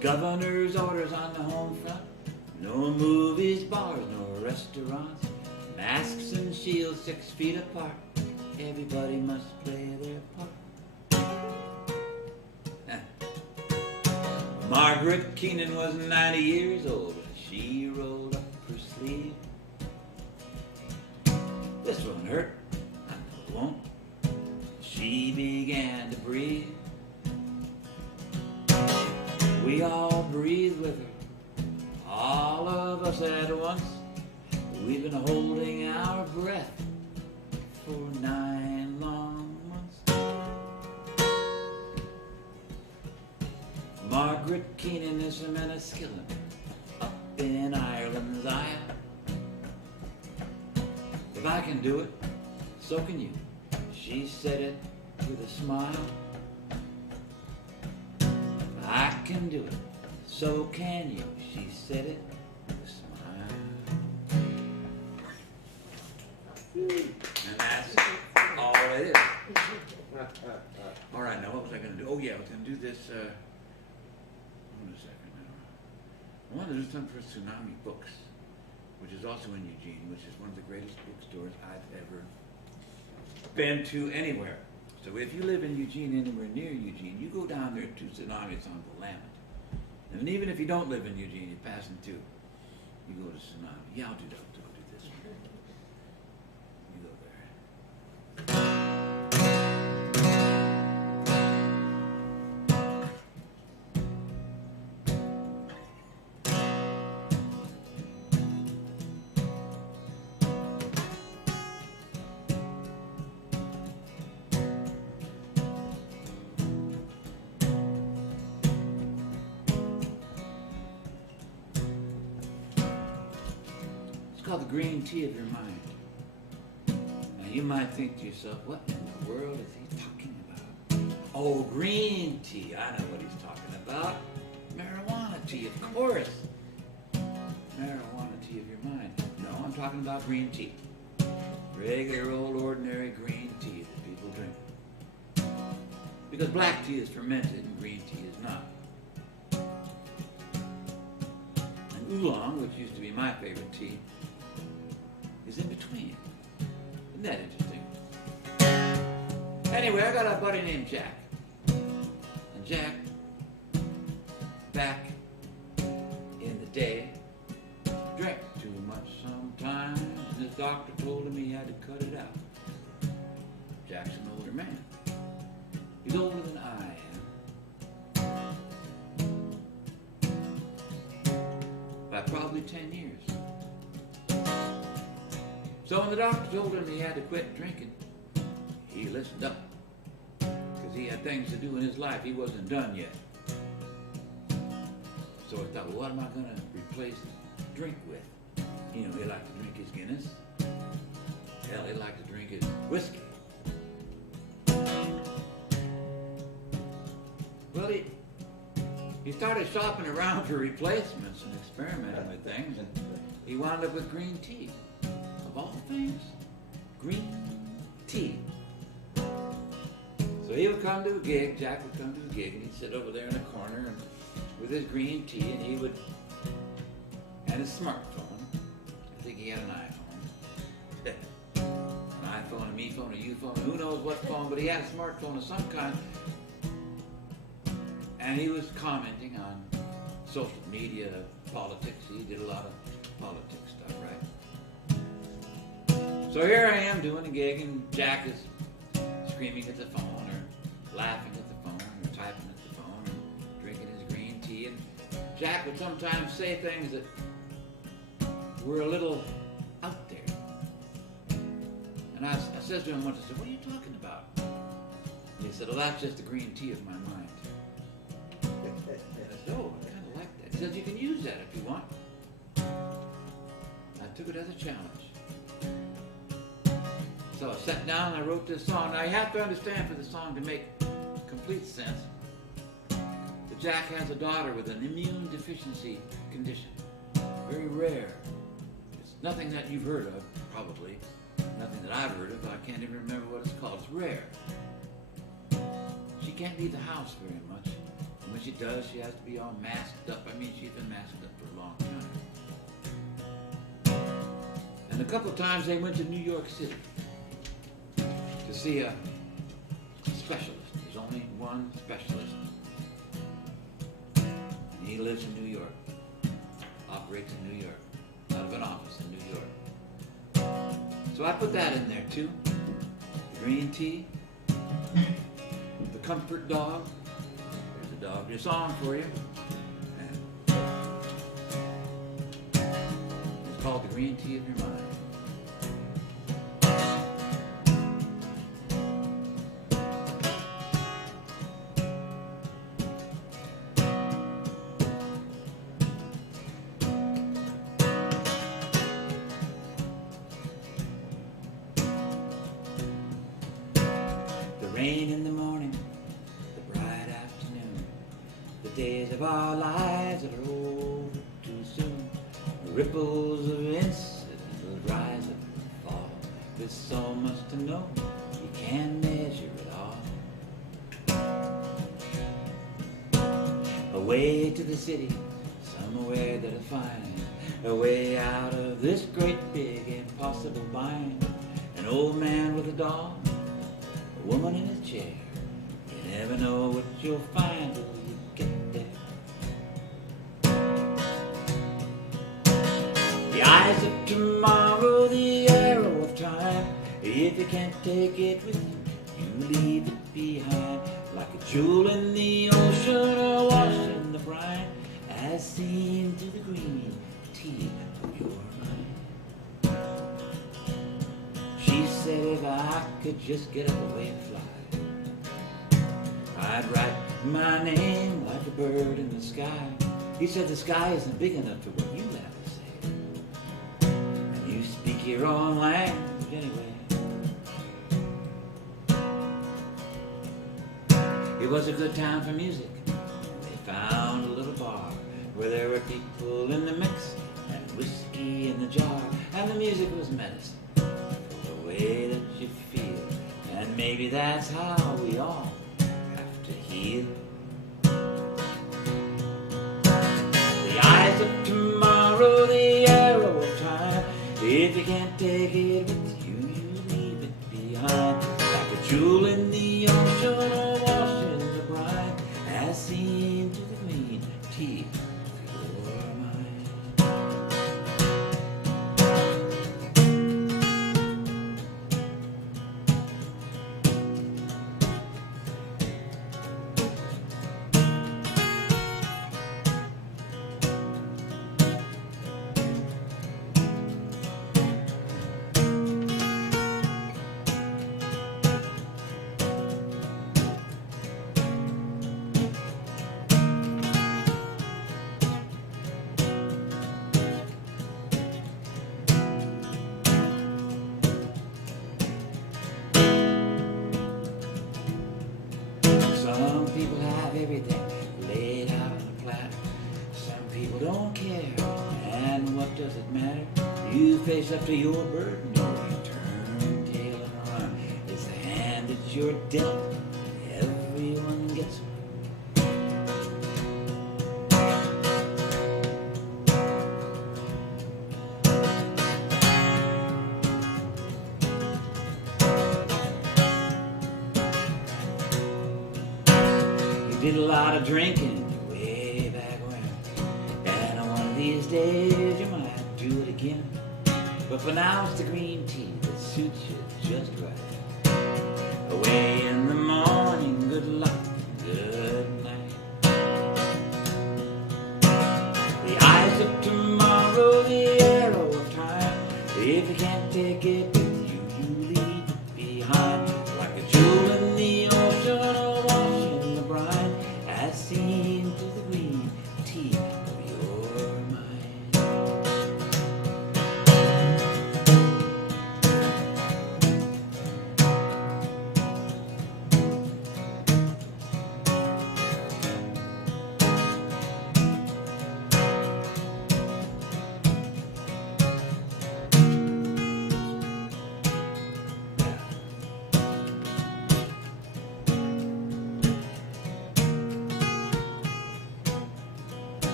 Governor's orders on the home front. No movies, bars, no restaurants. Masks and shields 6 feet apart. Everybody must play their part. Margaret Keenan was 90 years old. She rolled up her sleeve. This won't hurt. I know it won't. She began to breathe. We all breathed with her. All of us at once. We've been holding our breath for 9 long months. Margaret Keenan is from Enniskillen, up in Ireland's Isle. If I can do it, so can you. She said it with a smile. If I can do it, so can you. She said it with a smile. And that's all it is. All right, now what was I going to do? Oh yeah, I was going to do this. Hold a second now. I wanted to do something for Tsunami Books, which is also in Eugene, which is one of the greatest bookstores I've ever been to anywhere. So if you live in Eugene, anywhere near Eugene, you go down there to Tsunami's on Willamette. And even if you don't live in Eugene, you're passing through, you go to Tsunami. Yeah, I'll do that. I'll do this one. You go there. It's called the green tea of your mind. Now you might think to yourself, what in the world is he talking about? Oh, green tea. I know what he's talking about. Marijuana tea, of course. Marijuana tea of your mind. No, I'm talking about green tea. Regular old ordinary green tea that people drink. Because black tea is fermented and green tea is not. And oolong, which used to be my favorite tea, is in between. Isn't that interesting? Anyway, I got a buddy named Jack. And Jack, back in the day, drank too much sometimes, and his doctor told him he had to cut it out. Jack's an older man. He's older than I am. By probably 10 years. So when the doctor told him he had to quit drinking, he listened up. Because he had things to do in his life. He wasn't done yet. So I thought, well, what am I going to replace drink with? He liked to drink his Guinness. Hell, he liked to drink his whiskey. he started shopping around for replacements and experimenting with things, and he wound up with green tea. Of all things, green tea. So he would come to a gig, Jack would come to a gig, and he'd sit over there in the corner and, with his green tea, and he would, and his smartphone. I think he had an iPhone. An iPhone, a me phone, a you phone, who knows what phone, but he had a smartphone of some kind. And he was commenting on social media, politics. He did a lot of politics stuff, right? So here I am doing a gig, and Jack is screaming at the phone, or laughing at the phone, or typing at the phone, or drinking his green tea. And Jack would sometimes say things that were a little out there. And I said to him once, I said, "What are you talking about?" And he said, "Well, that's just the green tea of my mind." I said, "Oh, I kind of like that." He said, "You can use that if you want." I took it as a challenge. So I sat down and I wrote this song. Now you have to understand, for the song to make complete sense, that Jack has a daughter with an immune deficiency condition. Very rare. It's nothing that you've heard of, probably. Nothing that I've heard of. I can't even remember what it's called. It's rare. She can't leave the house very much. And when she does, she has to be all masked up. I mean, she's been masked up for a long time. And a couple of times they went to New York City to see a specialist. There's only one specialist. And he lives in New York. Operates in New York. Out of an office in New York. So I put that in there too. The green tea. The comfort dog. There's a dog. There's a song for you. And it's called The Green Tea of Your Mind. Rain in the morning, the bright afternoon, the days of our lives that are over too soon, the ripples of incident will rise and fall. There's so much to know, you can't measure it all. Away to the city, somewhere that I find, a way out of this great big impossible bind. An old man with a dog, a woman in a chair. You never know what you'll find till you get there. The eyes of tomorrow, the arrow of time. If you can't take it with you, you leave it behind. Like a jewel in the ocean or wash in the brine, as seen through the green tea of your mind. She said if I could just get up away and fly, I'd write my name like a bird in the sky. He said the sky isn't big enough for what you have to say, and you speak your own language anyway. It was a good time for music, and they found a little bar where there were people in the mix and whiskey in the jar, and the music was medicine. The way that you feel, and maybe that's how we all have to heal. The eyes of tomorrow, the arrow of time. If you can't take it with you, you leave it behind. Like a jewel in the ocean or washed in the brine, as seen through the green tea of your mind. don't care. And what does it matter? You face up to your burden or you turn tail and run. It's the hand that you're dealt. Everyone gets it. Did a lot of drinking way back when, and on one of these days you might do it again. But for now it's the green tea that suits you just right. Away in the morning, good luck, good night. The eyes of tomorrow, the arrow of time. If you can't take it with you, you leave it behind. Like a jewel in the ocean or wash in the brine, as seen through the green tea of your mind.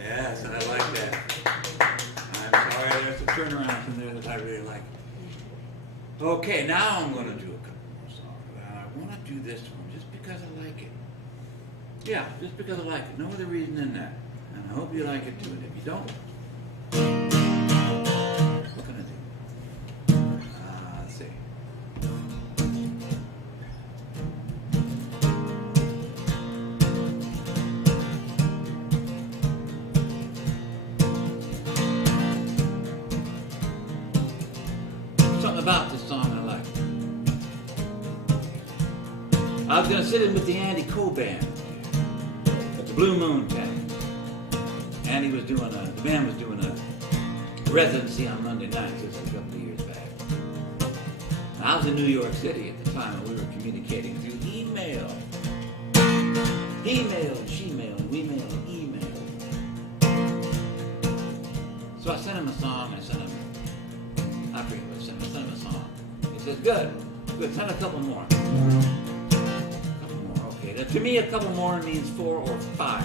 Yes, I like that. I'm sorry, there's some turnarounds in there that I really like. Okay, now I'm going to do a couple more songs. And I want to do this one just because I like it. Yeah, just because I like it. No other reason than that. And I hope you like it too. And if you don't, what can I do? Let's see. Something about this song I like. I was going to sit in with the Andy Cole band at the Blue Moon Tavern. Andy was doing the band was doing a residency on Monday nights. This was a couple of years back. And I was in New York City at the time, and we were communicating through email. He mailed, she mailed, we mailed, email. So I sent him a song. I sent him a song. He says, good, send a couple more. Okay. Now, to me, a couple more means 4 or 5.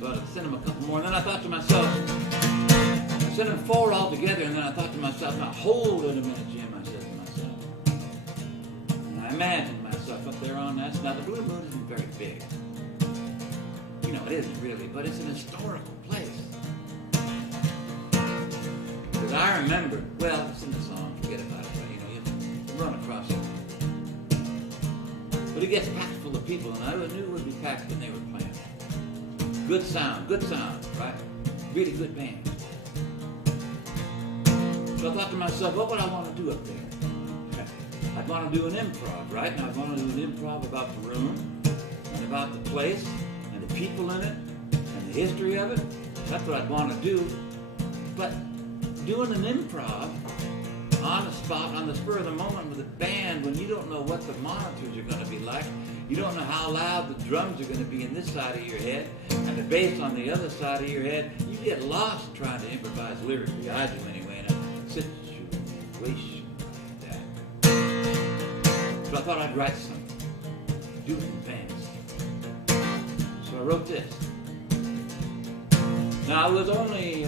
So I sent him a couple more, and then I thought to myself, I sent him 4 altogether, and then I thought to myself, now hold it a minute, Jim, I said to myself. And I imagined myself up there on that. Now, the Blue Moon isn't very big. You know, it isn't really, but it's an historical place. Because I remember, well, it's in the song, forget about it, but, you know, you run across it. But it gets packed full of people, and I knew it would be packed when they were playing. Good sound, right? Really good band. So I thought to myself, what would I want to do up there? I'd want to do an improv, right? And I'd want to do an improv about the room, and about the place, and the people in it, and the history of it. That's what I'd want to do. But doing an improv on the spot, on the spur of the moment with a band, when you don't know what the monitors are going to be like, you don't know how loud the drums are going to be in this side of your head, and the bass on the other side of your head, you get lost trying to improvise lyrically. I do anyway, in a situation like that. So I thought I'd write something, do it in bands. So I wrote this. Now it was only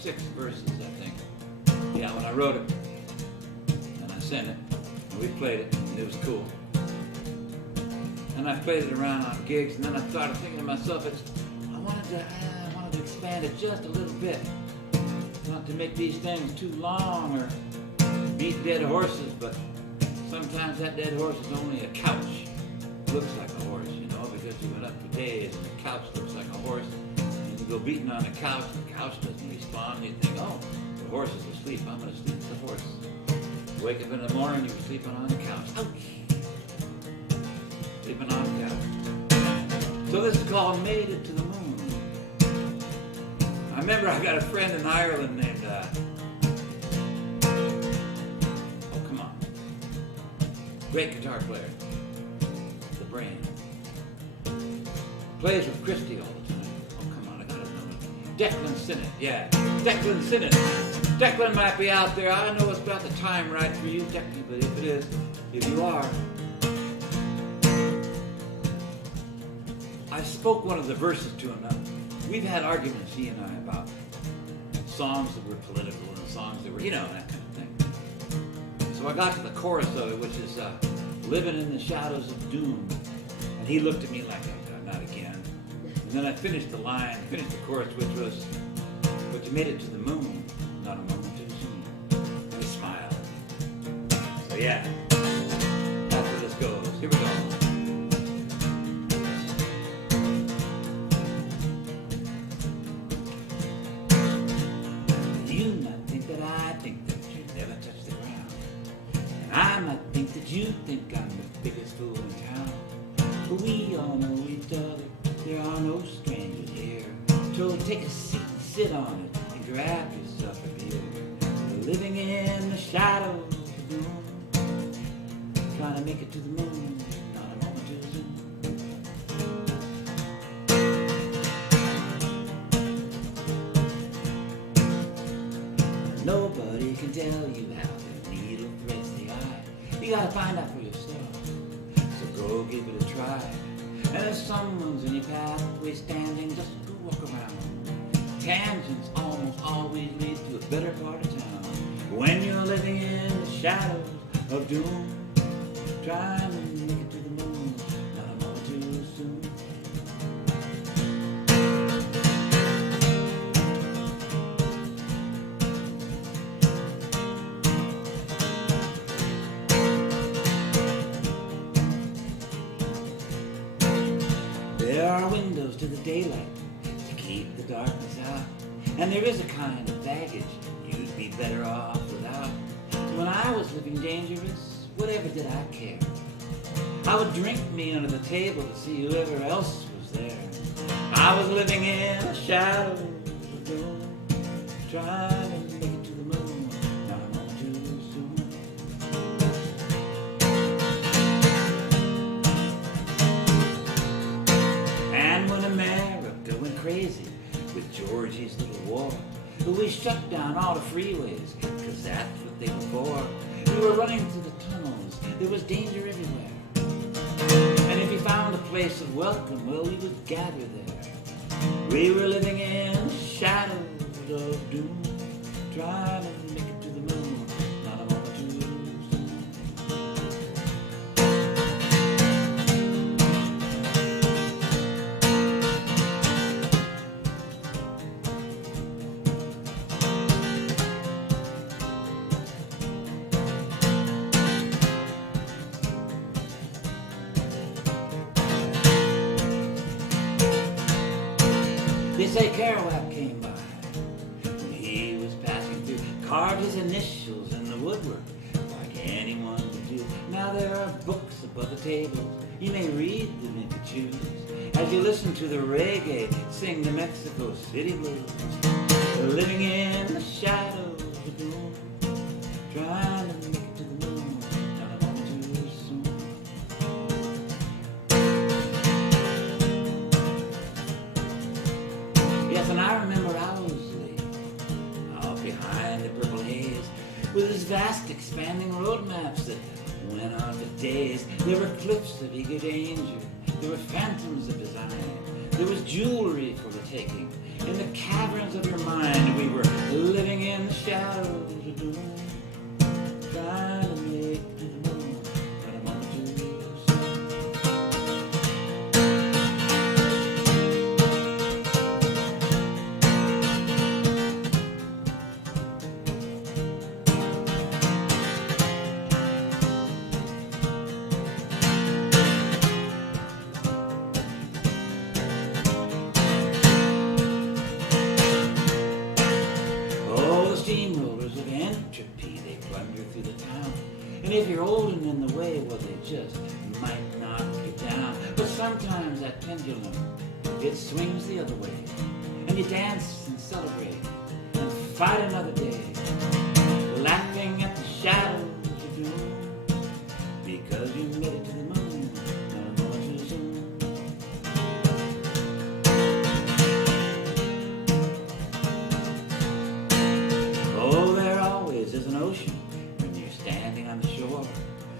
6 verses, I think. Yeah, when I wrote it, and I sent it, and we played it, and it was cool. And I played it around on gigs, and then I started thinking to myself, I wanted to expand it just a little bit. Not to make these things too long or beat dead horses, but sometimes that dead horse is only a couch. It looks like a horse, you know, because you went up for days, and the couch looks like a horse. And you go beating on the couch doesn't respond, and you think, oh, the horse is asleep, I'm going to sleep with the horse. You wake up in the morning, you're sleeping on the couch. Ouch! Sleeping on the couch. So this is called Made It to the Moon. I remember I got a friend in Ireland named great guitar player. The Brain. Plays with Christie all the time. Oh, come on, I gotta know it. Declan Sinnott, yeah. Declan Sinnott. Declan might be out there. I know it's about the time right for you, Declan, but if it is, if you are, I spoke one of the verses to him. Now, we've had arguments, he and I, about songs that were political and songs that were, you know, that kind of thing. So I got to the chorus of it, which is living in the shadows of doom. And he looked at me like, oh, not again. And then I finished the chorus, which was, but you made it to the moon, not a moment too soon. And he smiled. So yeah, that's where this goes. Here we go. You might think that I think that you never touch the ground. And I might think that you think I'm the biggest fool in town. But we all know each other, there are no strangers here. So take a seat and sit on it and grab yourself a beer. We're living in the shadows of doom, trying to make it to the moon, not a moment too soon. Nobody can tell you how the needle threads the eye. You gotta find out for yourself, so go give it a try. And if someone's in your pathway standing, just go walk around. Tangents almost always lead to a better part of town. When you're living in the shadows of doom, trying to make it to the moon, not a moment too soon. There are windows to the daylight to keep the darkness out. And there is a kind of baggage you'd be better off without. When I was living dangerous, whatever did I care? I would drink me under the table to see whoever else was there. I was living in the shadows of doom, trying to make it to the moon, not a moment too soon. And when America went crazy with Georgie's little war, we shut down all the freeways, cause that's what they were for. We were running through the tunnels, there was danger everywhere. And if you found a place of welcome, well, you would gather there. We were living in the shadows of doom, trying to make it to the moon, not a moment too soon. They say Kerouac came by when he was passing through, carved his initials in the woodwork like anyone would do. Now there are books above the tables, you may read them if you choose, as you listen to the reggae sing the Mexico City blues. Living in the shadows of doom, trying to make it to the moon, not a moment too soon. Yes, and I remember Owsley, out behind the purple haze, with his vast expanding road maps that went on for days. There were cliffs of eager danger, there were phantoms of design, there was jewelry for the taking. In the caverns of your mind, we were living in the shadows of doom, trying to make it to the moon, not a moment too soon. Steamrollers of entropy, they plunder through the town. And if you're old and in the way, well, they just might knock you down. But sometimes that pendulum, it swings the other way. And you dance and celebrate and fight another day, laughing at the shadows of doom, because ocean when you're standing on the shore.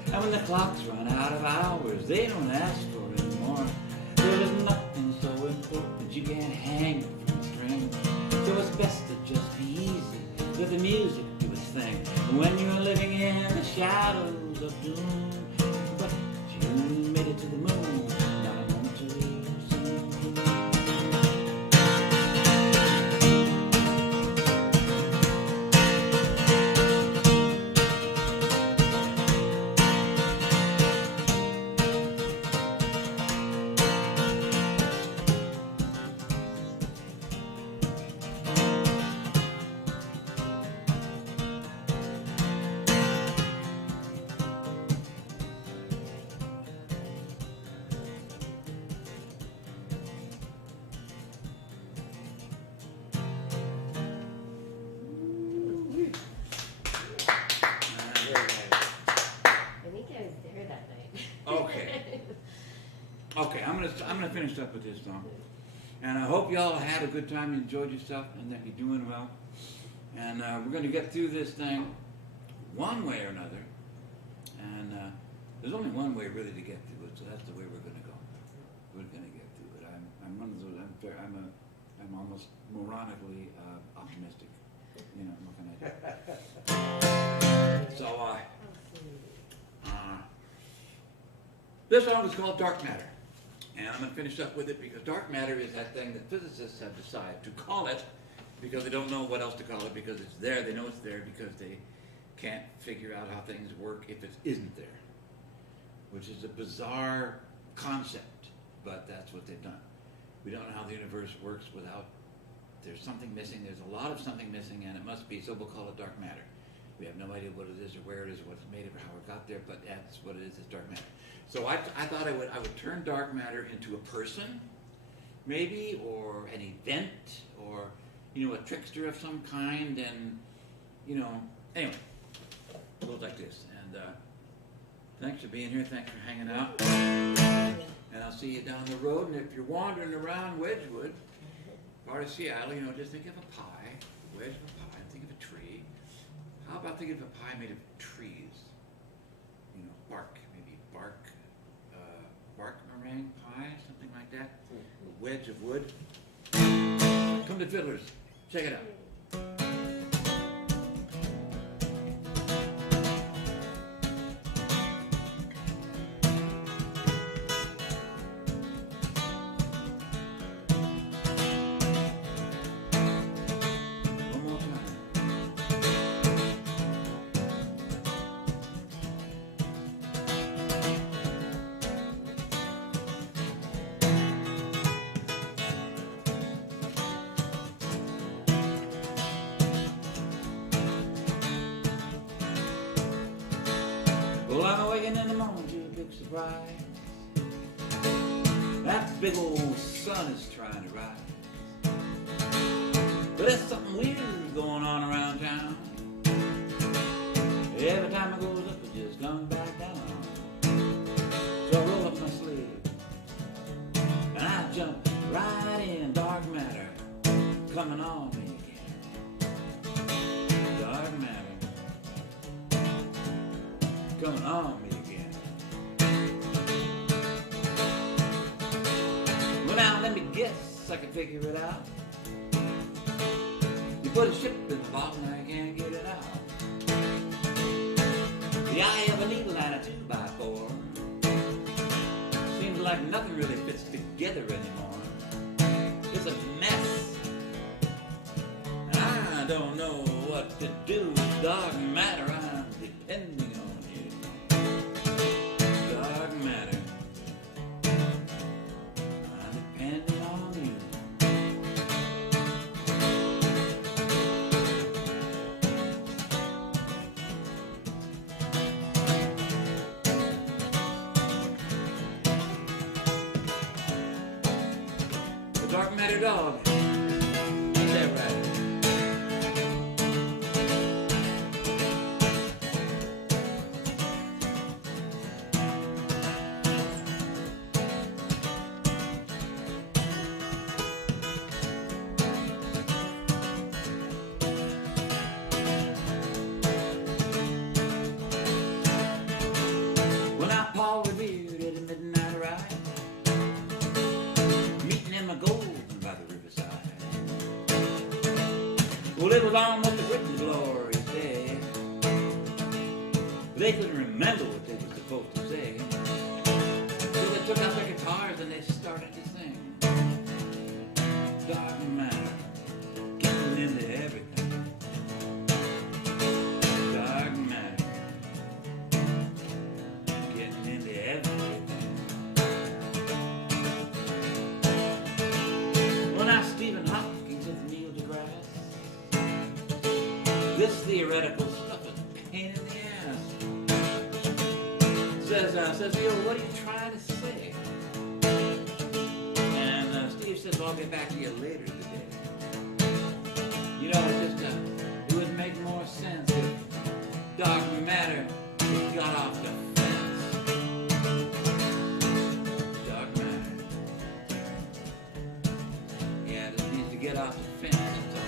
And when the clocks run out of hours, they don't ask for any more. There is nothing so important you can't hang it from a string. So it's best to just be easy, let the music do its thing. When you're living in the shadows of doom, but you made it to the moon, not a moment too soon. I think I was there that night. Okay. Okay, I'm gonna finish up with this song. And I hope y'all had a good time, you enjoyed yourself, and that you're doing well. And we're gonna get through this thing one way or another. And there's only one way really to get through it, so that's the way we're gonna go. We're gonna get through it. I'm one of those. I'm almost moronically optimistic. You know, what can I do? So this song is called Dark Matter. And I'm going to finish up with it because dark matter is that thing that physicists have decided to call it because they don't know what else to call it, because it's there, they know it's there, because they can't figure out how things work if it isn't there. Which is a bizarre concept, but that's what they've done. We don't know how the universe works without, there's something missing, there's a lot of something missing, and it must be, so we'll call it dark matter. We have no idea what it is or where it is or what it's made of or how it got there, but that's what it is, it's dark matter. So I thought I would turn dark matter into a person, maybe, or an event, or, you know, a trickster of some kind, and, you know, anyway, it goes like this. And thanks for being here, thanks for hanging out, and I'll see you down the road. And if you're wandering around Wedgwood, part of Seattle, you know, just think of a pie, a wedge of a pie, think of a tree. How about thinking of a pie made of trees? You know, bark, maybe bark meringue pie, something like that. A wedge of wood. Come to Fiddlers, check it out. One more time. Well, I'm awakening in the morning to a big surprise. That big old sun is trying to rise. But there's something weird going on around town. Every time it goes up, it just comes back down. So I roll up my sleeve, and I jump right in. Dark matter coming on me again. Dark matter coming on me again. Well, now let me guess, I can figure it out. You put a ship in the bottom and I can't get it out. The eye of a needle and a 2x4. Seems like nothing really fits together anymore. It's a mess. And I don't know what to do. Dark matter, I'm depending on you. Dark matter, I'm depending on you. The dark matter dog. Ain't that right? They couldn't remember what they were supposed to say. So they took out their guitars and they started to sing. Dark matter, getting into everything. Dark matter, getting into everything. Well, now Stephen Hawking says Neil deGrasse. This theoretical stuff is a pain in the ass. Says, Neil, what are you trying to say? And Steve says, well, I'll get back to you later today. You know, it's just, it would make more sense if dark matter got off the fence. Dark matter. Yeah, it just needs to get off the fence. That's all.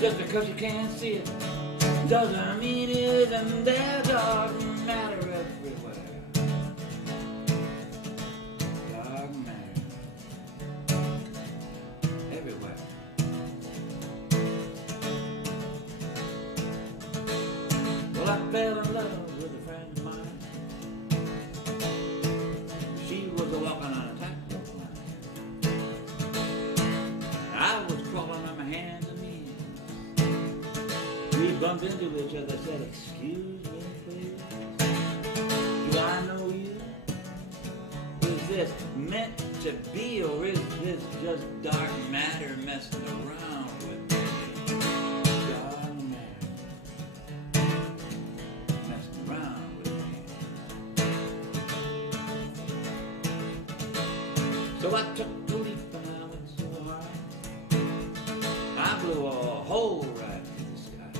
Just because you can't see it doesn't mean it isn't there. Dark matter everywhere. Dark matter everywhere. Well, I fell in love with a friend of mine. She was walking on a tightrope line. I was crawling on my hands and knees. We bumped into each other, said, excuse me, please. Do I know you? Is this meant to be, or is this just dark matter messing around with me? Dark matter messing around with me. So I took the leap and I went so high. I blew a hole right through the sky.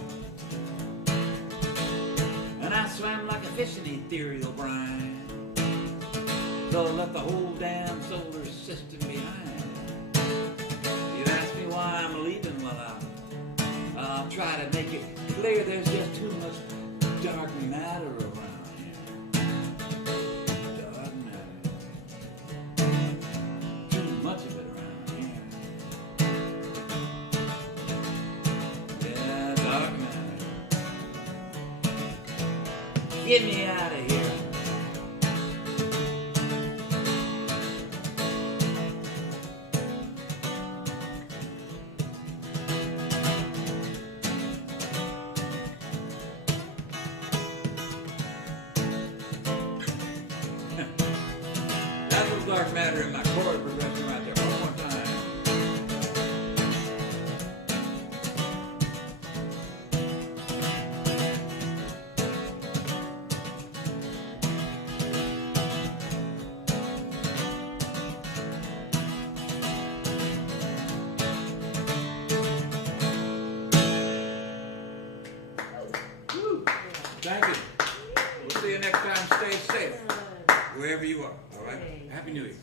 And I swam like a fish in ethereal brine. So I left the whole damn solar system behind. You ask me why I'm leaving, well, I'll try to make it clear there's just too much dark matter around here. Dark matter. Too much of it around here. Yeah, dark matter. Get me out of here. That was dark matter in my chord progression right there. One more time. Woo. Thank you. We'll see you next time. Stay safe, wherever you are. All right? Happy New Year.